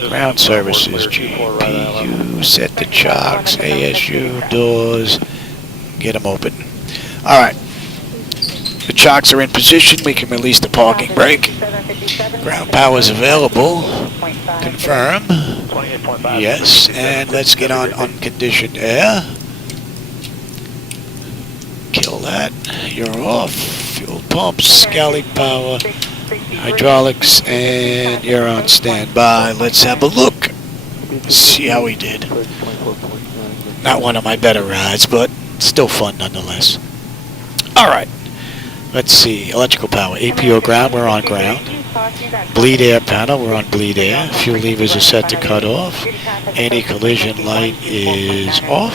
Ground services, GPU, set the chocks, ASU, doors, get them open. Alright. The chocks are in position. We can release the parking brake. Ground power is available. Confirm. Yes, and let's get on unconditioned air. Kill that. You're off. Fuel pumps, galley power, hydraulics, and you're on standby. Let's have a look. See how we did. Not one of my better rides, but still fun nonetheless. Alright. Let's see. Electrical power. APO ground, we're on ground. Bleed air panel, we're on bleed air. Fuel levers are set to cut off. Anti-collision light is off.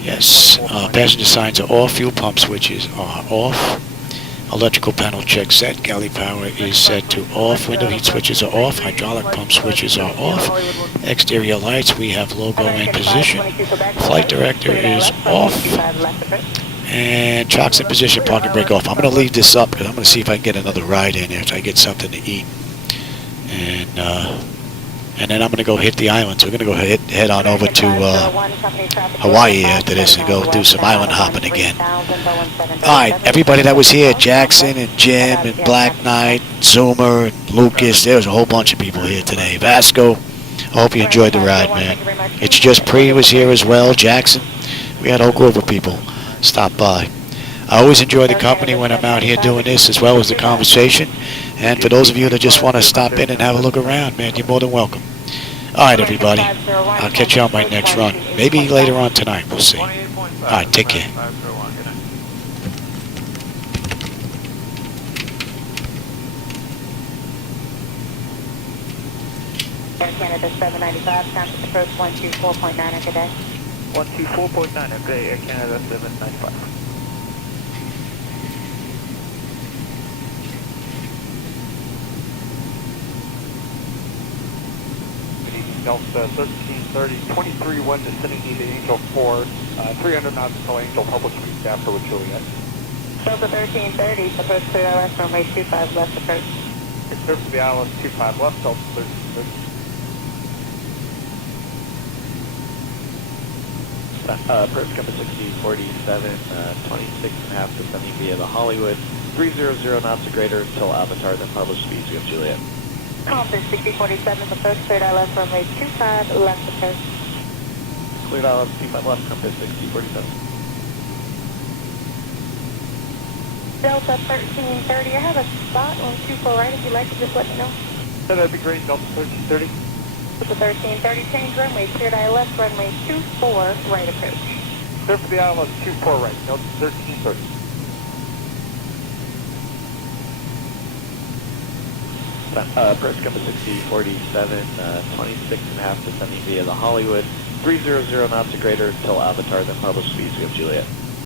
Yes. Passenger signs are off. Fuel pump switches are off. Electrical panel check set. Galley power is set to off. Window heat switches are off. Hydraulic pump switches are off. Exterior lights, we have logo in position. Flight director is off. And chocks in position, parking brake off. I'm going to leave this up because I'm going to see if I can get another ride in after I get something to eat. And then I'm going to go hit the islands. We're going to go head on over to Hawaii after this and go do some island hopping again. Alright, everybody that was here, Jackson and Jim and Black Knight, Zoomer, and Lucas, there was a whole bunch of people here today. Vasco, I hope you enjoyed the ride, man. It's Just Pre was here as well, Jackson. We had a whole group of people stop by. I always enjoy the company when I'm out here doing this, as well as the conversation. And for those of you that just want to stop in and have a look around, man, you're more than welcome. Alright, everybody. I'll catch you on my next run. Maybe later on tonight. We'll see. Alright, take care. Air Canada 795, contact approach 124.9 today. 124.9, okay, Air Canada 795. Delta 1330, 23 1 descending to Angel 4, 300 knots until Angel public speed after with Juliet. Delta 1330, approach clear ILS runway 25 left approach. Service to the ILS 25 left, Delta 1330. Approach compass 6047, 26.5 descending via the Hollywood, 300 knots or greater until Avatar, then published speeds. We have Juliet. Compass 6047, approach cleared ILS runway 25 left approach. Cleared ILS 25 left, compass 6047. Delta 1330, I have a spot on 24 right. If you'd like to just let me know. That'd be great, Delta 1330. Delta 1330, change runway, cleared ILS runway 24 right approach. Service to the ILS 24 right, Delta 1330. Approach compass 6047, 26.5 descending via the Hollywood, 300 knots or greater until Avatar, then published speeds. We have Juliet.